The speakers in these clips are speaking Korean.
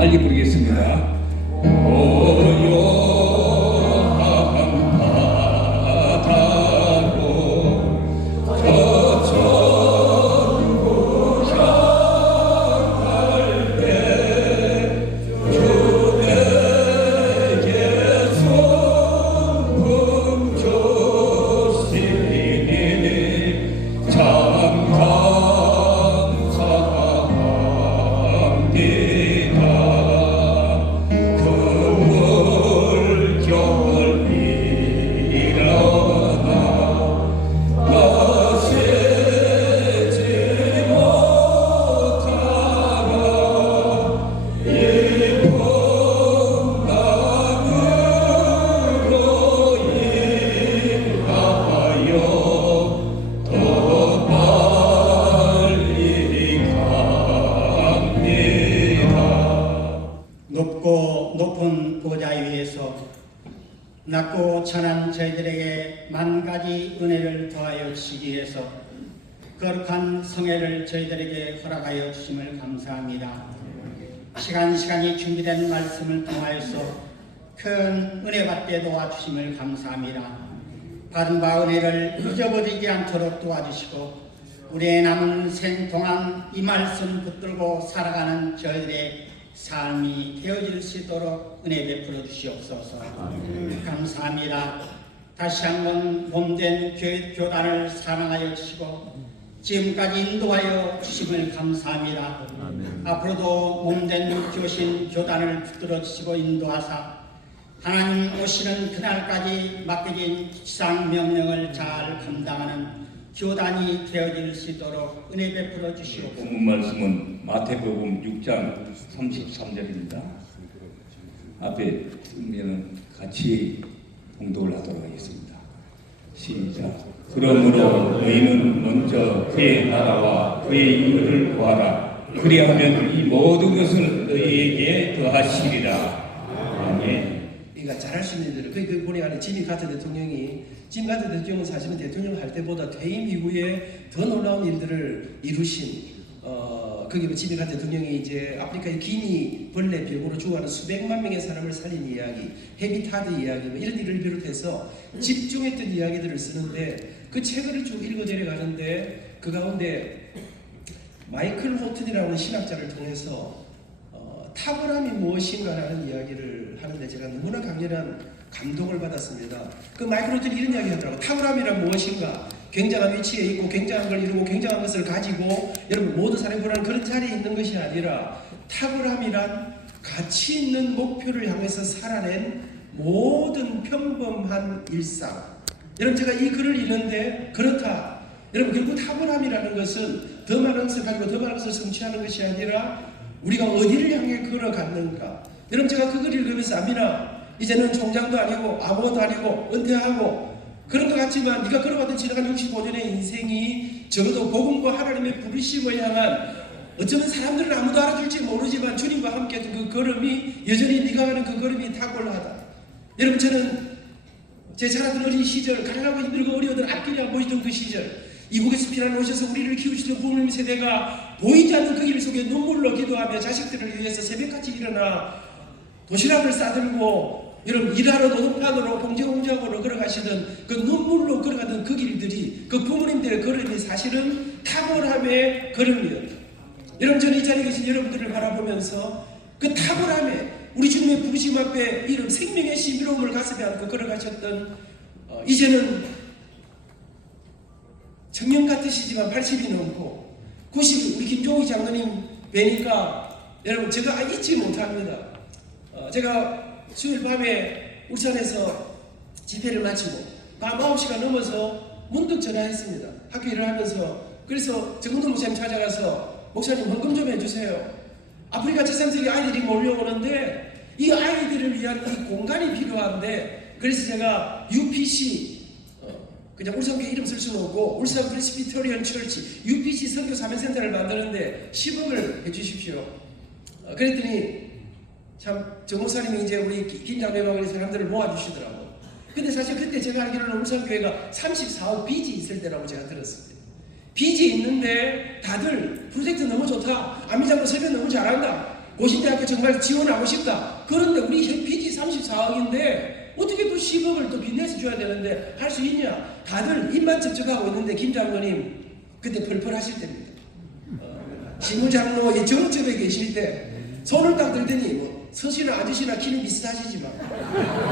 빨리 부르겠습니다. 고요한 바다로 저천고 향할 때 주에게 손품 주시니 참 감사합니다. 그 물결이 일어나 마시지 못하라 이 풍랑으로 인하여 더 빨리 갑니다. 높고 높은 보좌 위에서 낮고 천한 저희들에게 만 가지 은혜를 더하여 주시기 위해서 거룩한 성회를 저희들에게 허락하여 주심을 감사합니다. 시간이 준비된 말씀을 통하여서 큰 은혜 받게 도와주심을 감사합니다. 받은 바 은혜를 잊어버리지 않도록 도와주시고 우리의 남은 생 동안 이 말씀 붙들고 살아가는 저희들의 삶이 되어질 수 있도록 은혜 베풀어 주시옵소서. 감사합니다. 다시 한번 몸된 교단을 사랑하여 주시고 지금까지 인도하여 주심을 감사합니다. 앞으로도 몸된 교단을 붙들어 주시고 인도하사 하나님 오시는 그날까지 맡겨진 지상 명령을 잘 감당하는 교단이 되어질 수 있도록 은혜 베풀어 주시옵소서. 본문 말씀은 마태복음 6장 33절입니다. 앞에 우리는 같이 봉독을 하도록 하겠습니다. 시작. 그러므로 너희는 먼저 그의 나라와 그의 의를 구하라. 그리하면 이 모든 것을 너희에게 더하시리라. 아멘. 그러니까 잘할 수 있는 일들을 그 보니까 지미 카터 대통령이 사실은 대통령 할 때보다 퇴임 이후에 더 놀라운 일들을 이루신 거기 지미 카터 대통령이 이제 아프리카의 기니 벌레 병으로 죽어가는 수백만 명의 사람을 살린 이야기, 헤비타드 이야기 이런 일을 비롯해서 집중했던 이야기들을 쓰는데 그 책을 쭉 읽어 내려가는데 그 가운데 마이클 호튼이라는 신학자를 통해서 탁월함이 무엇인가라는 이야기를 하는데 제가 너무나 강렬한 감동을 받았습니다. 그 마이클 호튼이 이런 이야기 하더라고요. 탁월함이란 무엇인가? 굉장한 위치에 있고 굉장한 걸 이루고 굉장한 것을 가지고 여러분 모두 사람이 보라는 그런 자리에 있는 것이 아니라 탁월함이란 가치 있는 목표를 향해서 살아낸 모든 평범한 일상. 여러분 제가 이 글을 읽는데 그렇다. 여러분 결국 탁월함이라는 것은 더 많은 것을 가지고 더 많은 것을 성취하는 것이 아니라 우리가 어디를 향해 걸어갔는가. 여러분 제가 그 글을 읽으면서 아미나 이제는 총장도 아니고 아무것도 아니고 은퇴하고 그런 것 같지만 네가 걸어가던 지나간 65년의 인생이 적어도 복음과 하나님의 부르심을 향한 어쩌면 사람들은 아무도 알아줄지 모르지만 주님과 함께 했던 그 걸음이 여전히 네가 가는 그 걸음이 탁월하다. 여러분 저는 제 자라던 어린 시절 가난하고 힘들고 어려웠던 앞길이 안 보이던 그 시절 이북에서 피난 오셔서 우리를 키우시던 부모님 세대가 보이지 않는 그 길 속에 눈물로 기도하며 자식들을 위해서 새벽같이 일어나 도시락을 싸들고 여러분 일하러 노동판으로 공장으로 걸어가시던 그 눈물로 걸어가던 그 길들이 그 부모님들의 걸음이 사실은 탁월함의 걸음이었다. 여러분 저는 이 자리에 계신 여러분들을 바라보면서 그 탁월함에 우리 주님의 부르심 앞에 이런 생명의 신비로움을 가슴에 안고 걸어가셨던 이제는 청년 같으시지만 80이 넘고 90 우리 김종희 장로님 뵈니까 여러분 제가 잊지 못합니다. 제가 수요일 밤에 울산에서 집회를 마치고 밤 9시가 넘어서 문득 전화했습니다. 학교 일을 하면서. 그래서 정근도 목사님 찾아가서 목사님 헌금 좀 해주세요. 아프리카 제3세계 아이들이 몰려오는데 이 아이들을 위한 이 공간이 필요한데 그래서 제가 UPC 그냥 울산교회 이름 쓸 수는 없고 울산 프레스비테리언 처치 UPC 선교 사면센터를 만드는데 10억을 해주십시오. 그랬더니 참 정 목사님이 이제 우리 김장로님하고 사람들을 모아주시더라고요. 근데 사실 그때 제가 알기로는 울산교회가 34억 빚이 있을 때라고 제가 들었습니다. 빚이 있는데 다들 프로젝트 너무 좋다. 안미장로 설교 너무 잘한다. 고신대학교 정말 지원하고 싶다. 그런데 우리 빚이 34억인데 어떻게 또 10억을 또 빚내서 줘야 되는데 할 수 있냐? 다들 입만 쩍쩍하고 있는데 김 장로님 그때 펄펄 하실 때입니다. 신무장로의 정점에 계실 때 손을 딱 들더니 뭐 서시나 아저씨나 키는 비슷하시지만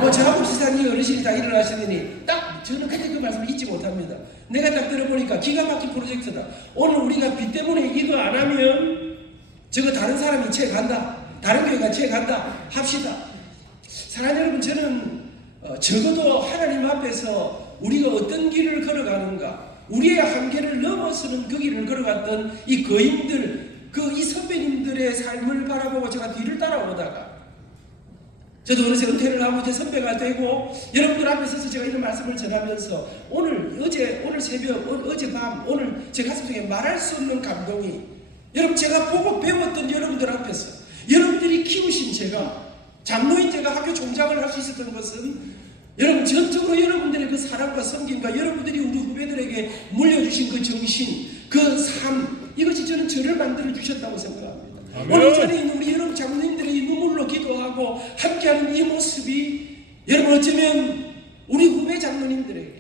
뭐 저하고 비슷한 이 어르신이 다 일어나시더니 딱 저는 그때 그 말씀을 잊지 못합니다. 내가 딱 들어보니까 기가 막힌 프로젝트다. 오늘 우리가 빚 때문에 이거 안 하면 저거 다른 사람이 채 간다. 다른 교회가 채 간다. 합시다. 사랑하는 여러분, 저는 적어도 하나님 앞에서 우리가 어떤 길을 걸어가는가, 우리의 한계를 넘어서는 그 길을 걸어갔던 이 거인들, 이 선배님들의 삶을 바라보고 제가 뒤를 따라오다가 저도 어느새 은퇴를 하고 이제 선배가 되고 여러분들 앞에 서서 제가 이런 말씀을 전하면서 오늘 새벽, 어젯밤, 오늘 제 가슴속에 말할 수 없는 감동이, 여러분 제가 보고 배웠던 여러분들 앞에서 여러분들이 키우신 제가, 장로인 제가 학교 총장을 할 수 있었던 것은 여러분 전적으로 여러분들의 그 사랑과 섬김과 여러분들이 우리 후배들에게 물려주신 그 정신, 그 삶, 이것이 저를 만들어 주셨다고 생각합니다. 오늘 전에 있는 우리 여러분 장로님들의 눈물로 기도하고 함께하는 이 모습이 여러분 어쩌면 우리 후배 장로님들에게,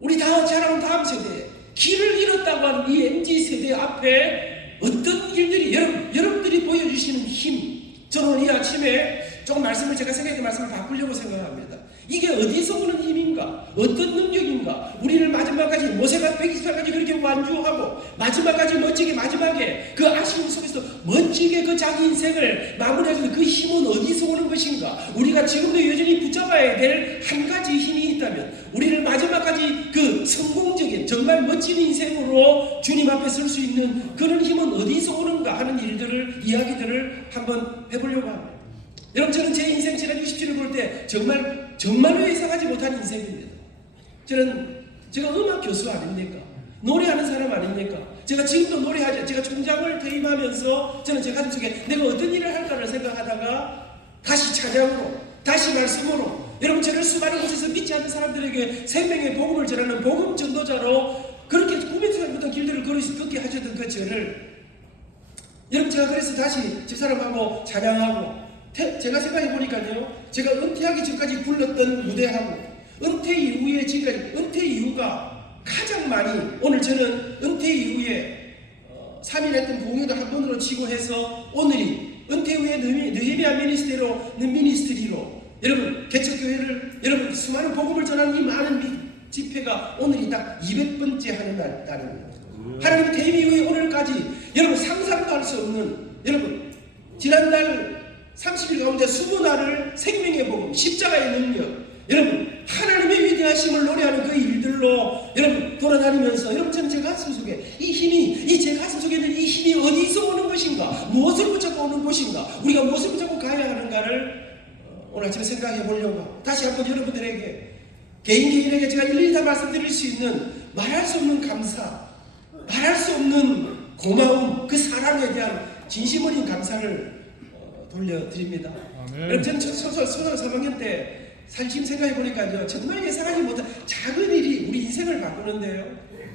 우리 자라온 다음 세대에 길을 잃었다고 하는 이 MZ세대 앞에 어떤 일들이 여러분들이 보여주시는 힘, 저는 오늘 이 아침에 조금 말씀을 제가 생각했던 말씀을 바꾸려고 생각합니다. 이게 어디서 오는 힘인가? 어떤 능력인가? 우리를 마지막까지 모세가 120살까지 그렇게 완주하고 마지막까지 멋지게, 마지막에 그 아쉬움 속에서 멋지게 그 자기 인생을 마무리하는 그 힘은 어디서 오는 것인가? 우리가 지금도 여전히 붙잡아야 될 한 가지 힘이 있다면 우리를 마지막까지 그 성공적인 정말 멋진 인생으로 주님 앞에 설 수 있는 그런 힘은 어디서 오는가 하는 이야기들을 한번 해보려고 합니다. 여러분, 저는 제 인생 지난 27을 볼 때 정말로 예상하지 못한 인생입니다. 제가 음악 교수 아닙니까? 노래하는 사람 아닙니까? 제가 지금도 노래하죠. 제가 총장을 퇴임하면서 저는 제 가슴속에 내가 어떤 일을 할까를 생각하다가 다시 찬양으로, 다시 말씀으로, 여러분 저를 수많은 곳에서 믿지 않는 사람들에게 생명의 복음을 전하는 복음 전도자로 그렇게 꾸며주는 길들을 걷게 하셨던 그 저를, 여러분 제가 그래서 다시 집사람하고 찬양하고, 제가 생각해보니까요, 제가 은퇴하기 전까지 불렀던 무대하고 은퇴 이후에 지금까지, 은퇴 이후가 가장 많이, 오늘 저는 은퇴 이후에 3일 했던 공연도 한 번으로 치고 해서 오늘이 은퇴 후에 느헤미야 미니스트리로 여러분 개척교회를, 여러분 수많은 복음을 전하는 이 많은 집회가 오늘이 딱 200번째 하는 날입니다. 하나님 퇴임 이후에 오늘까지 여러분 상상도 할 수 없는, 여러분 지난날 30일 가운데 20날을 생명의 복음, 십자가의 능력, 여러분 하나님의 위대하심을 노래하는 그 일들로 여러분 돌아다니면서 여러분 저는 제 가슴 속에 이 힘이, 제 가슴 속에 있는 이 힘이 어디서 오는 것인가, 무엇을 붙잡고 오는 것인가, 우리가 무엇을 붙잡고 가야 하는가를 오늘 아침에 생각해 보려고 다시 한번 여러분들에게 개인에게 제가 일일이 다 말씀드릴 수 있는 말할 수 없는 감사, 말할 수 없는 고마움, 그 사랑에 대한 진심 어린 감사를 돌려드립니다. 여러분 저는 소설 3학년 때 사실 생각해 보니까요, 정말 예상하지 못한 작은 일이 우리 인생을 바꾸는데요.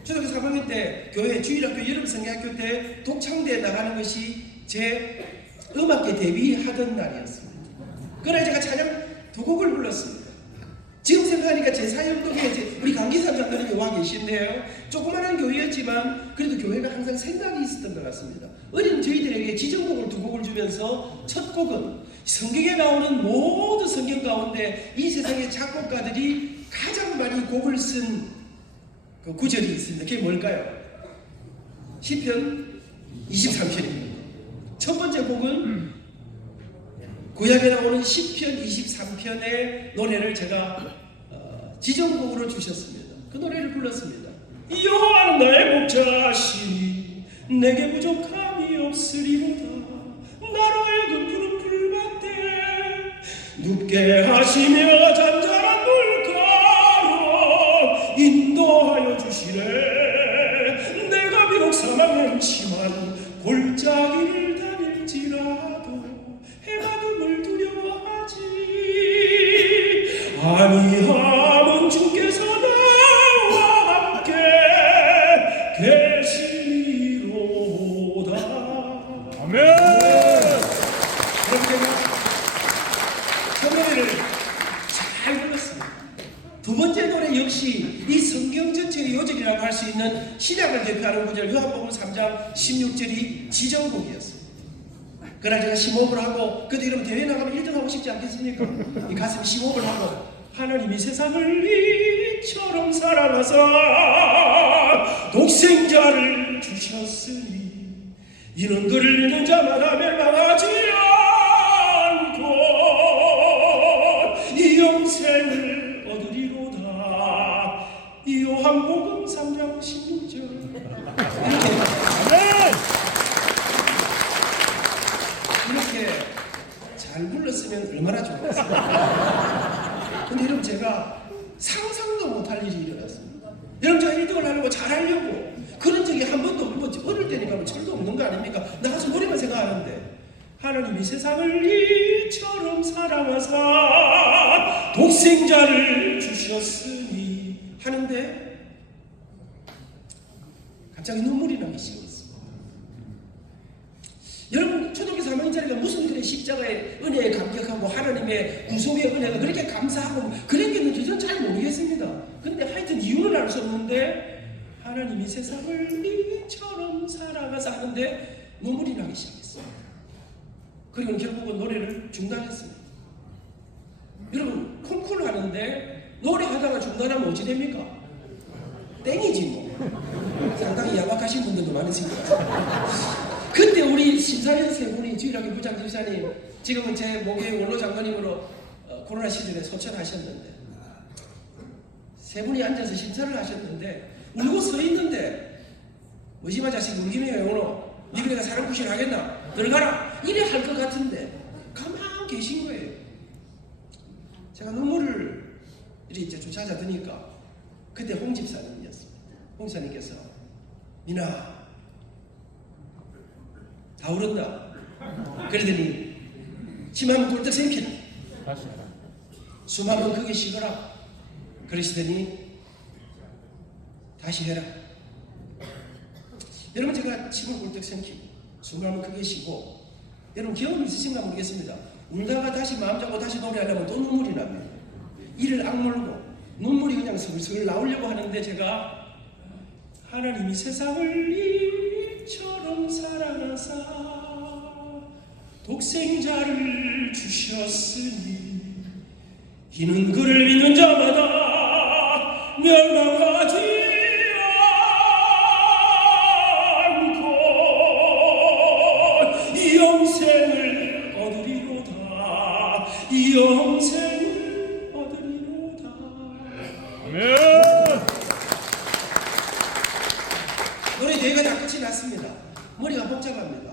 초등학교 3학년 때 교회 주일학교 여름 성경학교 때 독창대에 나가는 것이 제 음악계 데뷔하던 날이었습니다. 그날 제가 찬양 2곡을 불렀습니다. 지금 생각하니까 제 사역동에 우리 강기삼 장로님이 와 계신데요, 조그마한 교회였지만 그래도 교회가 항상 생각이 있었던 것 같습니다. 어린 저희들에게 지정곡을 2곡을 주면서 첫 곡은 성경에 나오는 모든 성경 가운데 이 세상의 작곡가들이 가장 많이 곡을 쓴 그 구절이 있습니다. 그게 뭘까요? 시편 23편입니다. 첫 번째 곡은 구약에 나오는 시편 23편의 노래를 제가 지정곡으로 주셨습니다. 그 노래를 불렀습니다. 여호와는 나의 목자시니 내게 부족함이 없으리로다. 나로 하여금 푸른 풀밭에 눕게 하시며 잔잔한 물가로 인도하여 주시네. 내가 비록 사망에 치만 골짜기를 다닐지라도 해마음을 두려워하지 아니함은 주께서 나와 함께 계시리로다. 아멘. 요절이 이 성경 전체의 요절이라고 할 수 있는 신약을 대표하는 구절 요한복음 3장 16절이 지정곡이었습니다. 그러나 제가 심호흡을 하고 그때 이러면 대회 나가면 1등 하고 싶지 않겠습니까? 이 가슴에 심호흡을 하고 하나님이 세상을 이처럼 사랑하사 독생자를 주셨으니 이는 그를 믿는 자마다 멸망하지 않고 이 영생을 얻으리로다. 이 요한복음 3장 16절 이렇게 잘 불렀으면 얼마나 좋겠어요. 근데 여러분 제가 상상도 못할 일이 일어났습니다. 여러분 제가 1등을 하려고 잘하려고 그런 적이 한 번도 없고 어릴 때니까 뭐 철도 없는 거 아닙니까? 나가서 노래만 생각하는데 하나님이 세상을 이처럼 사랑하사 독생자를 주셨으니 하는데 갑자기 눈물이 나기 시작했습니다. 여러분 초등학교 3학년짜리가 무슨 그래 십자가의 은혜에 감격하고 하나님의 구속의 은혜가 그렇게 감사하고 그런 게 있는지 저는 잘 모르겠습니다. 근데 하여튼 이유는 알 수 없는데 하나님이 세상을 이처럼 사랑하사 하는데 눈물이 나기 시작했습니다. 그리고 결국은 노래를 중단했습니다. 여러분 콩쿠르 하는데 노래하다가 중단하면 어찌 됩니까? 땡이지 뭐. 상당히 야박하신 분들도 많으십니다. 그때 우리 심사위원 세 분이 주일학교 부장 집사님 지금은 제 목회 원로 장로님으로 코로나 시즌에 소천하셨는데 세 분이 앉아서 심사를 하셨는데 울고 서 있는데 뭐지마 자식 울기면 왜 오노? 니가 내가 사람 구실 하겠나? 들어가라! 이래 할 것 같은데 가만 계신 거예요. 제가 눈물을 이제 주차하자 드니까 그때 홍 집사님이었습니다. 홍 집사님께서 민아 다 울었다. 그러더니 침하면 꿀떡 생기나 숨하면 크게 쉬거라. 그러시더니 다시 해라. 여러분 제가 침을 꿀떡 생기고 숨하면 크게 쉬고 여러분 경험 있으신가 모르겠습니다. 울다가 다시 마음 잡고 다시 노래하려면 또 눈물이 납니다. 이를 악물고 눈물이 그냥 슬슬 나오려고 하는데 제가 하나님이 세상을 이처럼 사랑하사 독생자를 주셨으니 이는 그를 믿는 자마다 멸망하지 않고 이 영생을 얻으리로다. 이 영생을 얻으리로다. 아멘. 노래 대회가 다 끝이 났습니다. 머리가 복잡합니다.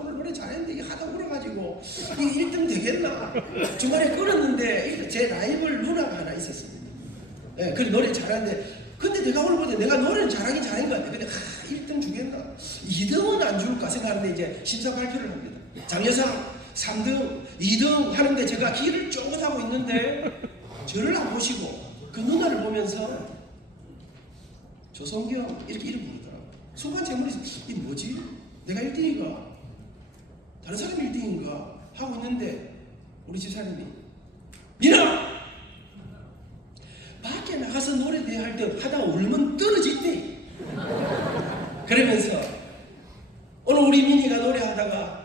오늘 노래 잘했는데 이게 하다 울어가지고 이게 1등 되겠나? 중간에 끊었는데 제 라이벌 누나가 하나 있었습니다. 예, 그래 노래 잘하는데 근데 내가 오늘 보자 내가 노래는 잘하긴 잘한 것 같아. 근데 1등 주겠나? 2등은 안 줄까 생각하는데 이제 심사 발표를 합니다. 장려상 3등, 2등 하는데 제가 길을 쫑긋하고 있는데 저를 안 보시고 그 누나를 보면서 조성경 이렇게 이름 부르더라고요. 순간 제 머리에서 이게 뭐지? 내가 1등인가? 다른 사람이 1등인가? 하고 있는데 우리 집사님이 민아! 밖에 나가서 노래 대회할 때 하다 울면 떨어진대. 그러면서 오늘 우리 민이가 노래하다가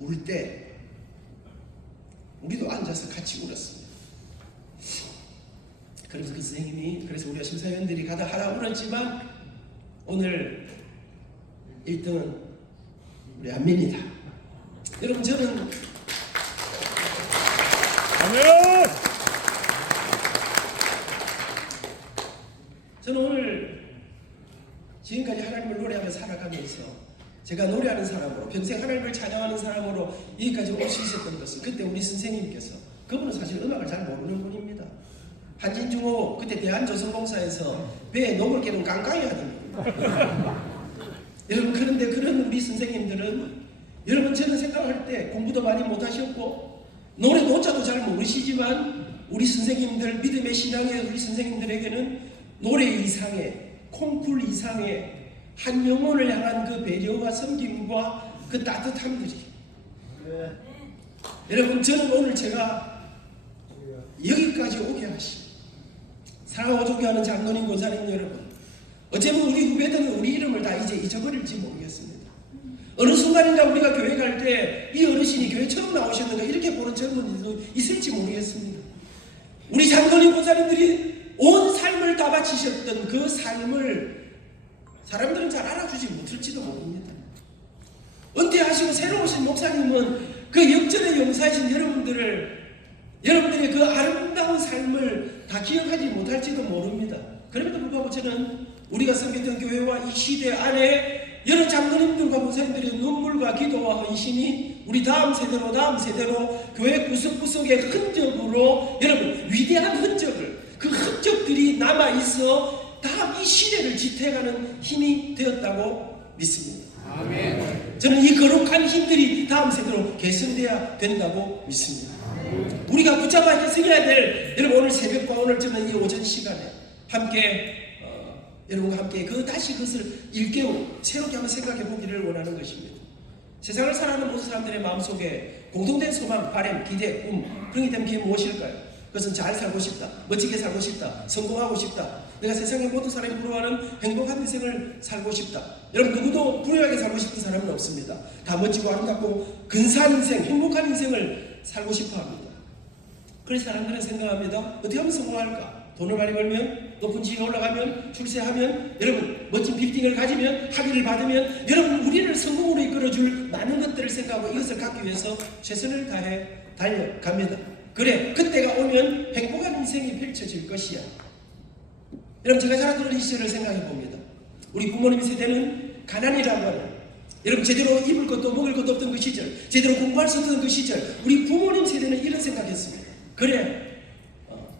울 때 우리도 앉아서 같이 울었습니다. 그래서 그 선생님이 그래서 우리가 심사위원들이 가다 하라 울었지만 오늘 1등은 우리 안민이다. 여러분 저는 아멘. 저는 오늘 지금까지 하나님을 노래하며 살아가면서 제가 노래하는 사람으로 평생 하나님을 찬양하는 사람으로 여기까지 올 수 있었던 것은 그때 우리 선생님께서 그분은 사실 음악을 잘 모르는 분입니다. 한진중호 그때 대한조선공사에서 배에 녹을 깨는 깡깡이 하던데 여러분 그런데 그런 우리 선생님들은 여러분 저는 생각할 때 공부도 많이 못하셨고 노래 노자도 잘 모르시지만 우리 선생님들 믿음의 신앙의 우리 선생님들에게는 노래 이상의 콩쿨 이상의 한 영혼을 향한 그 배려와 섬김과 그 따뜻함들이 여러분 저는 오늘 제가 여기까지 오게 하신 사랑하고 존경하는 장로님, 권사님 여러분, 어쩌면 우리 후배들은 우리 이름을 다 이제 잊어버릴지 모르겠습니다. 어느 순간인가 우리가 교회 갈 때 이 어르신이 교회 처음 나오셨는가 이렇게 보는 젊은이도 있을지 모르겠습니다. 우리 장로님, 권사님들이 온 삶을 다 바치셨던 그 삶을 사람들은 잘 알아주지 못할지도 모릅니다. 은퇴하시고 새로 오신 목사님은 그 역전의 용사이신 여러분들의 그 아름다운 삶을 다 기억하지 못할지도 모릅니다. 그럼에도 불구하고 저는 우리가 섬겼던 교회와 이 시대 안에 여러 장로님들과 목사님들의 눈물과 기도와 헌신이 우리 다음 세대로 교회 구석구석의 흔적으로 여러분 위대한 흔적을 그 흔적들이 남아있어 다 이 시대를 지탱하는 힘이 되었다고 믿습니다. 아멘. 저는 이 거룩한 힘들이 다음 세대로 개선되어야 된다고 믿습니다. 우리가 붙잡아 계승해야 될 여러분 오늘 새벽과 오늘 저는 이 오전 시간에 함께 여러분과 함께 다시 그것을 일깨우고 새롭게 한번 생각해 보기를 원하는 것입니다. 세상을 살아가는 모든 사람들의 마음속에 공통된 소망, 바람, 기대, 꿈 그런 게 되면 그게 무엇일까요? 그것은 잘 살고 싶다, 멋지게 살고 싶다, 성공하고 싶다, 내가 세상의 모든 사람이 부러워하는 행복한 인생을 살고 싶다. 여러분 누구도 불행하게 살고 싶은 사람은 없습니다. 다 멋지고 아름답고 근사한 인생, 행복한 인생을 살고 싶어 합니다. 그래서 사람들은 생각합니다. 어떻게 하면 성공할까? 돈을 많이 벌면, 높은 지위에 올라가면, 출세하면, 여러분 멋진 빌딩을 가지면, 학위를 받으면, 여러분 우리를 성공으로 이끌어줄 많은 것들을 생각하고 이것을 갖기 위해서 최선을 다해 달려갑니다. 그래, 그때가 오면 행복한 인생이 펼쳐질 것이야. 여러분 제가 자라던 이 시절을 생각해 봅니다. 우리 부모님 세대는 가난이라고 하는, 여러분 제대로 입을 것도 먹을 것도 없던 그 시절, 제대로 공부할 수 없던 그 시절, 우리 부모님 세대는 이런 생각했습니다. 그래,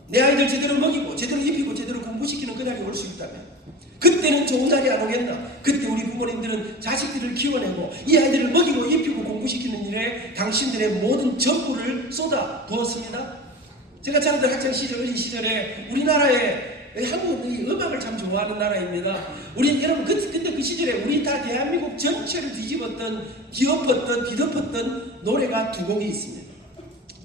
내 아이들 제대로 먹이고 제대로 입히고 제대로 공부시키는 그날이 올 수 있다면 그때는 좋은 날이 안 오겠나? 그때 우리 부모님들은 자식들을 키워내고 이 아이들을 먹이고 입히고 공부시키는 일에 당신들의 모든 전부를 쏟아 부었습니다. 제가 자라던 학창 시절, 어린 시절에 우리나라에 한국이 음악을 참 좋아하는 나라입니다. 우리 여러분 근데 그 시절에 우리 다 대한민국 전체를 뒤집었던, 뒤덮었던 노래가 두 곡이 있습니다.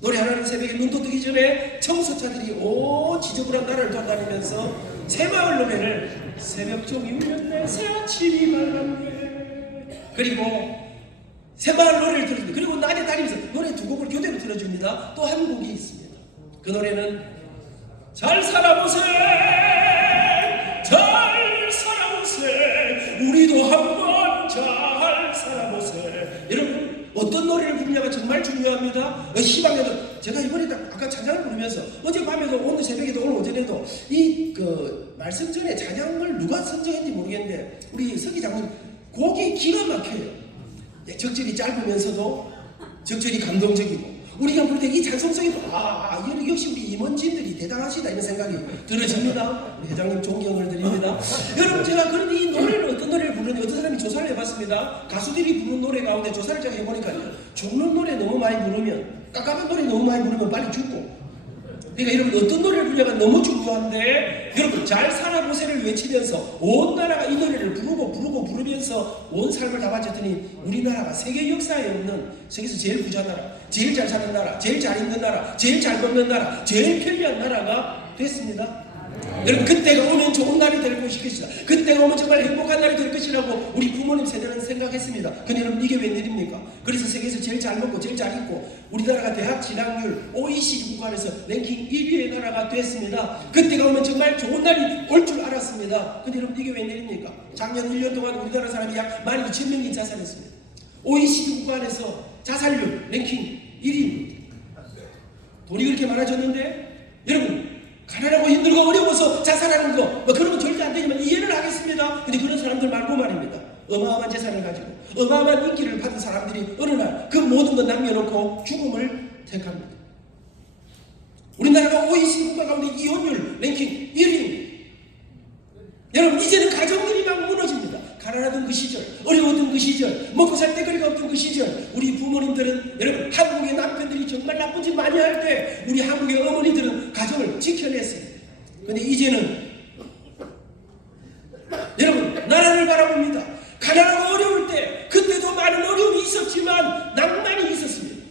노래 하나는 새벽에 눈 떠뜨기 전에 청소차들이 온 지저분한 나라를 돌아다니면서 새마을 노래를 새벽종이 울렸네 새아침이 밝았네, 그리고 새마을 노래를 들어줍니다. 그리고 낮에 다니면서 노래 두 곡을 교대로 들어줍니다. 또 한 곡이 있습니다. 그 노래는 잘 살아보세, 잘 살아보세, 우리도 한번 잘 살아보세. 여러분 어떤 노래를 부르냐가 정말 중요합니다. 희망에도 제가 이번에 아까 찬양을 부르면서 어젯밤에도 오늘 새벽에도 오늘 오전에도 이 말씀 전에 찬양을 누가 선정했는지 모르겠는데 우리 서기 장로님 곡이 기가 막혀요. 적절히 짧으면서도 적절히 감동적이고 우리가 볼 때 이 찬송성이 역시 우리 임원진들이 대단하시다 이런 생각이 들어집니다. 우리 회장님 존경을 드립니다. 여러분 제가 그런데 이 노래를 어떤 노래를 부르는지 어떤 사람이 조사를 해봤습니다. 가수들이 부르는 노래 가운데 조사를 제가 해보니까요, 죽는 노래 너무 많이 부르면, 깝깝한 노래 너무 많이 부르면 빨리 죽고, 그러니까 여러분 어떤 노래를 부르냐가 너무 중요한데, 여러분 잘 살아보세를 외치면서 온 나라가 이 노래를 부르면서 온 삶을 다 바쳤더니 우리나라가 세계 역사에 없는 세계에서 제일 부자 나라, 제일 잘 사는 나라, 제일 잘 있는 나라, 제일 잘 먹는 나라, 제일 편리한 나라가 됐습니다. 여러분 그때가 오면 좋은 날이 될 것이다. 그때가 오면 정말 행복한 날이 될 것이라고 우리 부모님 세대는 생각했습니다. 근데 여러분 이게 웬일입니까? 그래서 세계에서 제일 잘 먹고 제일 잘 입고 우리나라가 대학 진학률 OECD 국가에서 랭킹 1위의 나라가 됐습니다. 그때가 오면 정말 좋은 날이 올 줄 알았습니다. 근데 여러분 이게 웬일입니까? 작년 1년 동안 우리나라 사람이 약 12,000명이 자살했습니다. OECD 국가 안에서 자살률 랭킹 1위입니다. 돈이 그렇게 많아졌는데 여러분 가난하고 힘들고 어려워서 자살하는 거 그런 건 절대 안 되지만 이해를 하겠습니다. 근데 그런 사람들 말고 말입니다. 어마어마한 재산을 가지고 어마어마한 인기를 받은 사람들이 어느 날 그 모든 것 남겨놓고 죽음을 택합니다. 우리나라가 OECD 국가 가운데 이혼율 랭킹 1위입니다. 여러분 이제는 가정들이 막 무너집니다. 가난하던 그 시절, 어려웠던 그 시절, 먹고 살 데거리가 없던 그 시절, 우리 부모님들은 여러분 한국의 남편들이 정말 나쁜 짓 많이 할 때 우리 한국의 어머니들은 가정을 지켜냈습니다. 그런데 이제는 여러분 나라를 바라봅니다. 가난하고 어려울 때 그때도 많은 어려움이 있었지만 낭만이 있었습니다.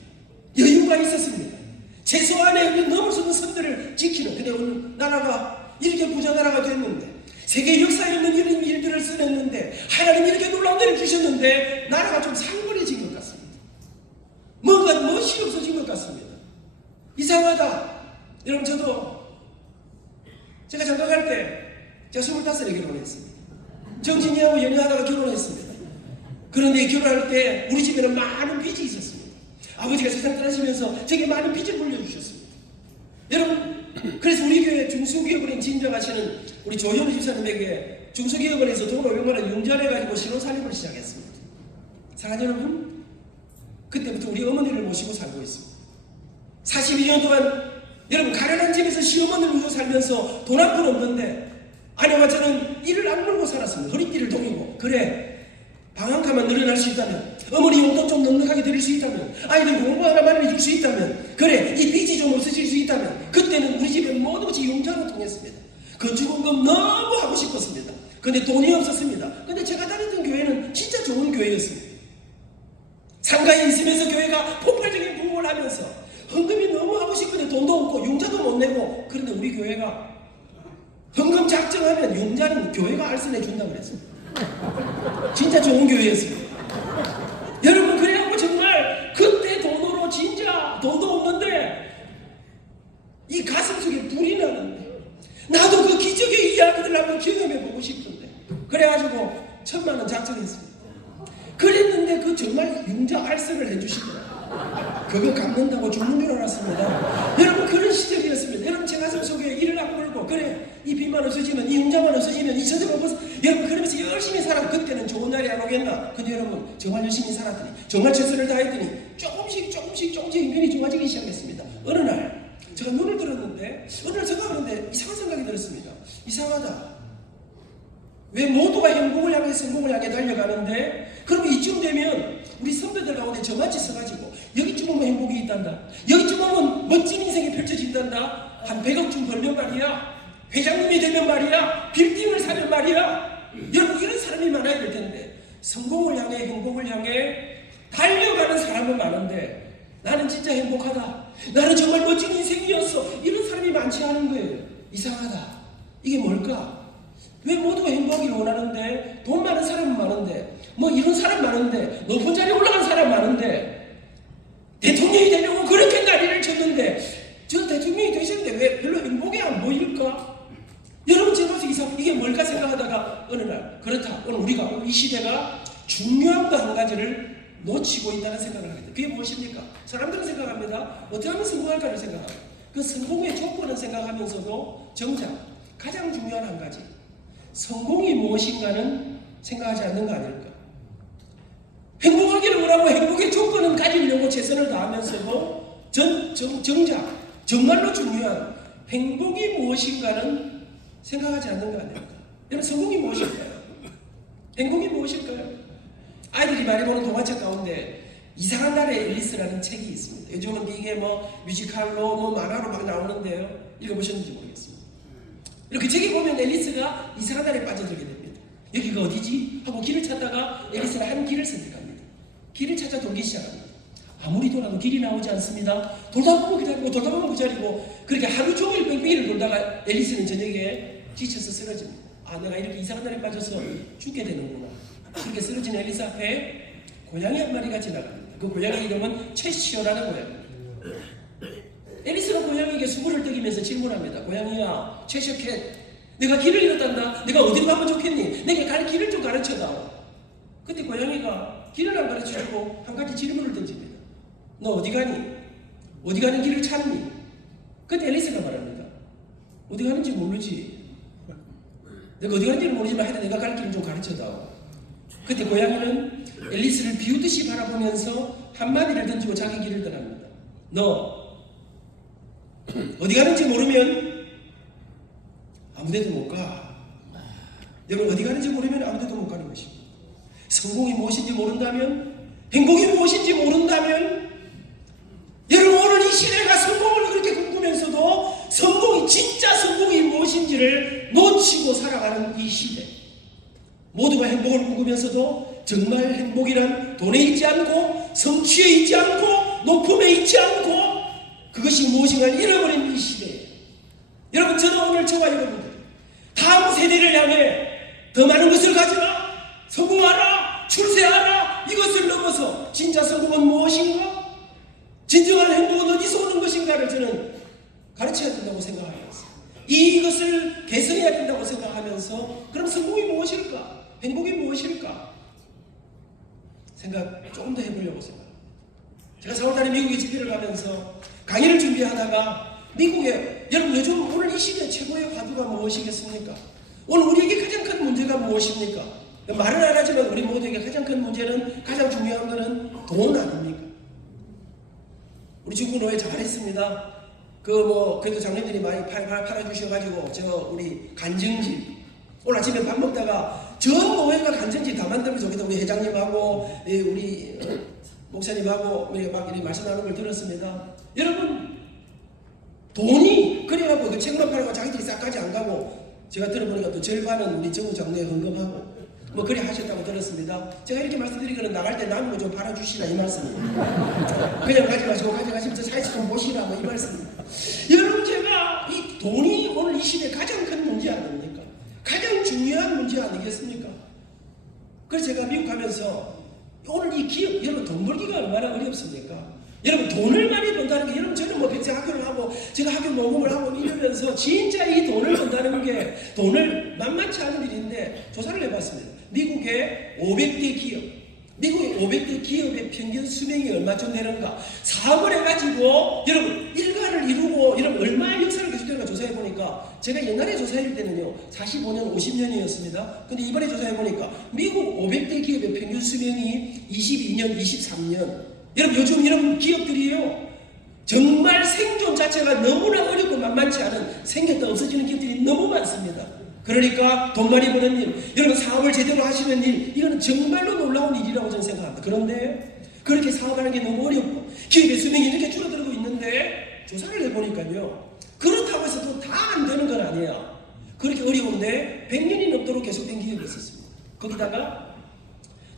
여유가 있었습니다. 최소한의 넘을 수 없는 선들을 지키는, 근데 오늘 나라가 이렇게 부자 나라가 됐는데 세계 역사에 있는 이런 일들을 써냈는데 하나님 이렇게 놀라운 일을 주셨는데 나라가 좀 살벌해진 것 같습니다. 뭔가 멋이 없어진 것 같습니다. 이상하다. 여러분 저도 제가 장가갈 때 제가 25에 결혼했습니다. 정진이하고 연애하다가 결혼했습니다. 그런데 결혼할 때 우리 집에는 많은 빚이 있었습니다. 아버지가 세상 떠나시면서 제게 많은 빚을 물려주셨습니다. 여러분 그래서 우리 교회 중소기업원에 진정하시는 우리 조현우 집사님에게 중소기업원에서 돈 500만 원 융자해가지고 신혼살림을 시작했습니다. 사랑하는 여러분, 그때부터 우리 어머니를 모시고 살고 있습니다. 42년 동안 여러분 가난한 집에서 시어머니를 모시고 살면서 돈 한 푼 없는데 아내와 저는 이를 악물고 살았습니다. 허리띠를 동이고. 그래, 방 한 칸만 늘어날 수 있다면, 어머니 용돈 좀 넉넉하게 드릴 수 있다면, 아이들 공부 하나만 해줄 수 있다면, 그래, 이 빚이 좀 없어질 수 있다면, 그때는 우리 집에 모든 것이 용자로 통했습니다. 건축원금 너무 하고 싶었습니다. 근데 돈이 없었습니다. 근데 제가 다녔던 교회는 진짜 좋은 교회였습니다. 상가에 있으면서 교회가 폭발적인 부흥을 하면서 헌금이 너무 하고 싶은데 돈도 없고 용자도 못 내고, 그런데 우리 교회가 헌금 작정하면 용자는 교회가 알선해 준다고 그랬습니다. 진짜 좋은 교회였습니다. 여러분 그래갖고 정말 그때 돈으로 진짜 돈도 없는데 이 가슴속에 불이 나는데 나도 그 기적의 이야기들 한번 경험해 보고 싶은데 그래가지고 1,000만 원 작정했습니다. 그랬는데 그 정말 융자 알선을 해주시더라고요. 그거 갚는다고 죽는 줄 알았습니다. 여러분 그런 시절이었습니다. 여러분 제 가슴 속에 이를 악물고 그래 이 빚만 없어지면 이 융자만 없어지면 이 천세가 없어서 여러분 그러면서 열심히 살아. 그때는 좋은 날이 안 오겠나. 근데 여러분 정말 열심히 살았더니 정말 최선을 다했더니 조금씩 형편이 좋아지기 시작했습니다. 어느 날 제가 눈을 들었는데 어느 날 생각하는데 이상한 생각이 들었습니다. 이상하다. 왜 모두가 행복을 향해 성공을 향해 달려가는데 그러면 이쯤 되면 우리 선배들 가운데 저같이 서가지고 여기쯤 오면 행복이 있단다, 여기쯤 오면 멋진 인생이 펼쳐진단다, 한 100억쯤 벌면 말이야, 회장님이 되면 말이야, 빌딩을 사면 말이야, 여러분 이런 사람이 많아야 될 텐데 성공을 향해 행복을 향해 달려가는 사람은 많은데 나는 진짜 행복하다, 나는 정말 멋진 인생이었어, 이런 사람이 많지 않은 거예요. 이상하다. 이게 뭘까? 왜 모두가 행복하기를 원하는데 돈 많은 사람은 많은데 뭐 이런 사람 많은데 높은 자리에 올라간 사람 많은데 대통령이 되려고 그렇게 난리를 쳤는데 저 대통령이 되셨는데 왜 별로 행복이 안 보일까? 여러분 제 마음속에 이게 뭘까 생각하다가 어느 날 그렇다, 오늘 우리가 이 시대가 중요한 거 한 가지를 놓치고 있다는 생각을 하게 돼. 그게 무엇입니까? 사람들은 생각합니다. 어떻게 하면 성공할까를 생각합니다. 그 성공의 조건을 생각하면서도 정작 가장 중요한 한 가지, 성공이 무엇인가는 생각하지 않는 거 아닐까? 행복하기를 원하고 행복의 조건은 가지려고 최선을 다하면서도 정작 정말로 중요한 행복이 무엇인가는 생각하지 않는 거 아닐까? 여러분 성공이 무엇일까요? 행복이 무엇일까요? 아이들이 많이 보는 동화책 가운데 이상한 나라의 앨리스라는 책이 있습니다. 요즘은 이게 뭐 뮤지컬로 뭐 만화로 막 나오는데요. 읽어보셨는지 모르겠습니다. 이렇게 책에 보면 앨리스가 이상한 나라에 빠져들게 됩니다. 여기가 어디지? 하고 길을 찾다가 앨리스가 한 길을 선택합니다. 길을 찾아 돌기 시작합니다. 아무리 돌아도 길이 나오지 않습니다. 돌다 보면 그 자리고 돌다 보면 그 자리고 그렇게 하루 종일 뺑뺑이를 돌다가 앨리스는 저녁에 지쳐서 쓰러집니다. 아, 내가 이렇게 이상한 나라에 빠져서 죽게 되는구나. 그렇게 쓰러진 앨리스 앞에 고양이 한 마리가 지나갑니다. 그 고양이 이름은 채시어라는 고양이입니다. 앨리스는 고양이에게 수고를 떠기면서 질문합니다. 고양이야, 채셔캣, 내가 길을 잃었단다. 내가 어디로 가면 좋겠니? 내게 갈 길을 좀 가르쳐다오. 그때 고양이가 길을 안 가르쳐주고 한 가지 질문을 던집니다. 너 어디 가니? 어디 가는 길을 찾니? 그때 앨리스가 말합니다. 어디 가는지 모르지. 내가 어디 가는지를 모르지만 하여튼 내가 갈 길을 좀 가르쳐다오. 그때 고양이는 앨리스를 비웃듯이 바라보면서 한마디를 던지고 자기 길을 떠납니다. 너 어디 가는지 모르면 아무데도 못 가. 여러분 어디 가는지 모르면 아무데도 못 가는 것입니다. 성공이 무엇인지 모른다면, 행복이 무엇인지 모른다면, 여러분 오늘 이 시대가 성공을 그렇게 꿈꾸면서도 성공이 진짜 성공이 무엇인지를 놓치고 살아가는 이 시대, 모두가 행복을 꿈꾸면서도 정말 행복이란 돈에 있지 않고 성취에 있지 않고 높음에 있지 않고 그것이 무엇인가를 잃어버린 이 시대에 여러분 저는 오늘 저와 여러분들 세대를 향해 더 많은 것을 가져라, 성공하라, 출세하라, 이것을 넘어서 진짜 성공은 무엇인가? 진정한 행복은 어디서 오는 것인가를 저는 가르쳐야 된다고 생각하면서, 이것을 개선해야 된다고 생각하면서, 그럼 성공이 무엇일까? 행복이 무엇일까? 생각 조금 더 해보려고 생각합니다. 제가 4월달에 미국에 집회를 가면서 강의를 준비하다가 미국에, 여러분 요즘 오늘 이 시대 최고의 화두가 무엇이겠습니까? 오늘 우리에게 가장 큰 문제가 무엇입니까? 말은 안 하지만 우리 모두에게 가장 큰 문제는, 가장 중요한 것은 돈 아닙니까? 우리 중국 노예 잘했습니다. 그래도 장로님들이 많이 팔아주셔가지고, 우리 간증집, 오늘 아침에 밥 먹다가 저 노예가 간증집 다 만들면 좋겠다. 우리 회장님하고, 우리 목사님하고 막 이렇게 말씀 나누는 걸 들었습니다. 여러분, 돈이, 그래갖고 그 책으로 팔아가 자기들이 싹까지 안 가고, 제가 들어보니까 또 절반은 우리 정부 장로에 헌금하고, 그래 하셨다고 들었습니다. 제가 이렇게 말씀드리거는 나갈 때 남은 거 좀 팔아주시라 이 말씀입니다. 그냥 가지 마시고 가져가시면 저 사이즈 좀 보시라 이 말씀입니다. 여러분, 제가 이 돈이 오늘 이 시대 가장 큰 문제 아닙니까? 가장 중요한 문제 아니겠습니까? 그래서 제가 미국 가면서 오늘 이 기업, 여러분 돈 벌기가 얼마나 어렵습니까? 여러분 돈을 많이 번다는 게, 여러분 저는 백세 학교를 하고 제가 학교 모금을 하고 이러면서 진짜 이 돈을 번다는 게 돈을 만만치 않은 일인데, 조사를 해봤습니다. 미국의 500대 기업, 미국의 500대 기업의 평균 수명이 얼마쯤 되는가? 사업을 해가지고 여러분 일가를 이루고 여러분 얼마의 역사를 계속되는가 조사해보니까, 제가 옛날에 조사할 때는요 45년 50년이었습니다. 근데 이번에 조사해보니까 미국 500대 기업의 평균 수명이 22년 23년. 여러분 요즘 이런 기업들이에요, 정말 생존 자체가 너무나 어렵고 만만치 않은, 생겼다 없어지는 기업들이 너무 많습니다. 그러니까 돈 많이 버는 일, 여러분 사업을 제대로 하시는 일, 이거는 정말로 놀라운 일이라고 저는 생각합니다. 그런데 그렇게 사업하는 게 너무 어렵고 기업의 수명이 이렇게 줄어들고 있는데, 조사를 해보니까요 그렇다고 해서 또 다 안 되는 건 아니에요. 그렇게 어려운데 100년이 넘도록 계속된 기업이 있었습니다. 거기다가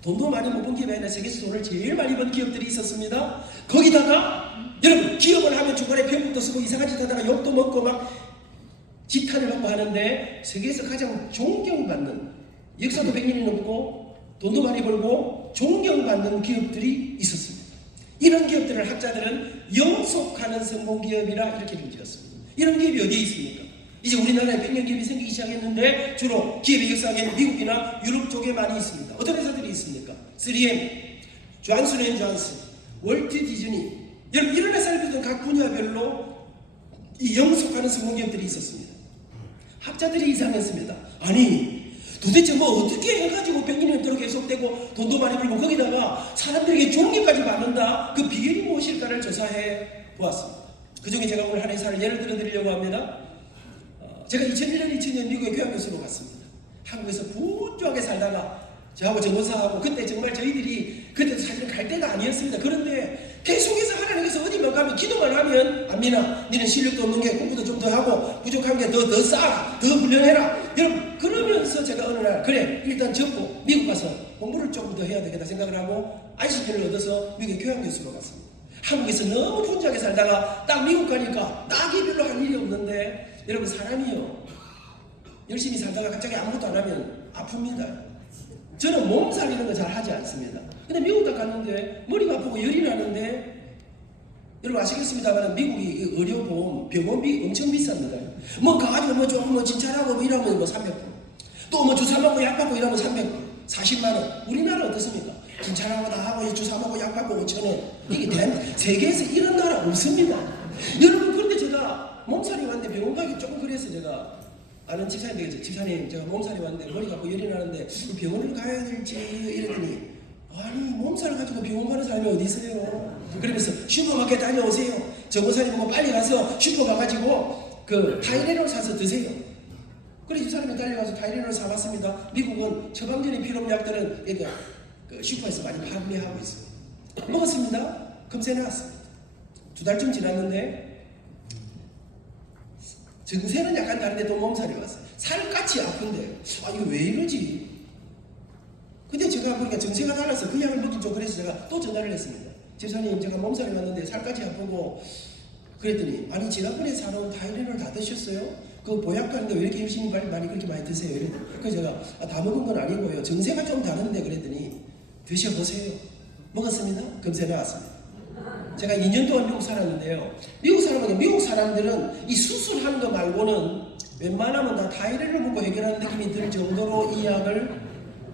돈도 많이 못 번 기업이 아니라 세계에서 돈을 제일 많이 번 기업들이 있었습니다. 거기다가 여러분 기업을 하면 중간에 편법도 쓰고 이상한 짓 하다가 욕도 먹고 막 지탄을 받고 하는데, 세계에서 가장 존경받는, 역사도 100년이 넘고 돈도 많이 벌고 존경받는 기업들이 있었습니다. 이런 기업들을 학자들은 영속하는 성공기업이라 이렇게 지었습니다. 이런 기업이 어디에 있습니까? 이제 우리나라에 100년 기업이 생기기 시작했는데 주로 기업의 역사는 미국이나 유럽 쪽에 많이 있습니다. 어떤 회사들이 있습니까? 3M, 존슨앤존슨, 월트 디즈니, 여러분 이런 회사들도 각 분야별로 이 영속하는 성공기업들이 있었습니다. 학자들이 이상했습니다. 아니 도대체 뭐 어떻게 해가지고 100년이 넘도록 계속되고 돈도 많이 벌고 거기다가 사람들에게 존경까지 받는다, 그 비결이 무엇일까를 조사해 보았습니다. 그 중에 제가 오늘 한 회사를 예를 들어 드리려고 합니다. 제가 2001년 2000년 미국에 교양교수로 갔습니다. 한국에서 분주하게 살다가 저하고 정원사하고, 그때 정말 저희들이 그때도 사실은 갈 때가 아니었습니다. 그런데 계속해서 하나님께서 어디만 가면 기도만 하면, 안민아 니는 실력도 없는 게 공부도 좀 더 하고 부족한 게 더 쌓아, 더 훈련해라. 여러분 그러면서 제가 어느 날 그래 일단 접고 미국 가서 공부를 조금 더 해야 되겠다 생각을 하고 ICT를 얻어서 미국에 교양교수로 갔습니다. 한국에서 너무 분주하게 살다가 딱 미국 가니까 딱히 별로 할 일이 없는데, 여러분 사람이요 열심히 살다가 갑자기 아무것도 안 하면 아픕니다. 저는 몸살 이런 거 잘 하지 않습니다. 근데 미국 딱 갔는데 머리가 아프고 열이 나는데, 여러분 아시겠습니다만 미국이 의료보험, 병원비 엄청 비쌉니다. 뭐 가가지고 뭐 조금 진찰하고 뭐 이러면 뭐 300불, 또 뭐 주사 맞고 약 받고 이러면 300불, 40만원. 우리나라 어떻습니까? 진찰하고 다 하고 주사 맞고 약 받고 5,000원. 이게 세계에서 이런 나라 없습니다. 여러분 그런데 제가 몸살이 왔는데 병원 가기 조금 그래서 제가 아는 집사님 되겠죠. 집사님 제가 몸살이 왔는데 머리가 아프고 열이 나는데 병원을 가야 될지 이러더니, 아니 몸살 가지고 병원 가는 사람이 어디 있어요? 그러면서 슈퍼마켓 다녀오세요. 정보사님하고 빨리 가서 슈퍼 가가지고 그 타이레놀 사서 드세요. 그래서 이 사람이 달려가서 타이레놀 사왔습니다. 미국은 처방전이 필요한 약들은 그 슈퍼에서 많이 판매하고 있어요. 먹었습니다. 금세 나왔습니다. 2달쯤 지났는데 증세는 약간 다른데 또 몸살이 왔어요. 살갗이 아픈데 이거 왜 이러지? 근데 제가 보니까 증세가 달라서 그 약을 먹긴 좀 그래서 제가 또 전화를 했습니다. 집사님 제가 몸살이 왔는데 살갗이 아프고, 그랬더니 아니 지난번에 사놓은 타이레놀 다 드셨어요? 그 보약 가는데 왜 이렇게 열심히 많이 그렇게 많이 드세요. 그래서 제가 다 먹은 건 아니고요. 정세가 좀 다른데 그랬더니 드셔보세요. 먹었습니다. 금세 나왔습니다. 제가 2년 동안 미국 살았는데요. 미국 사람들은 이 수술하는 거 말고는 웬만하면 다 타이레놀 먹고 해결하는 느낌이 들 정도로 이 약을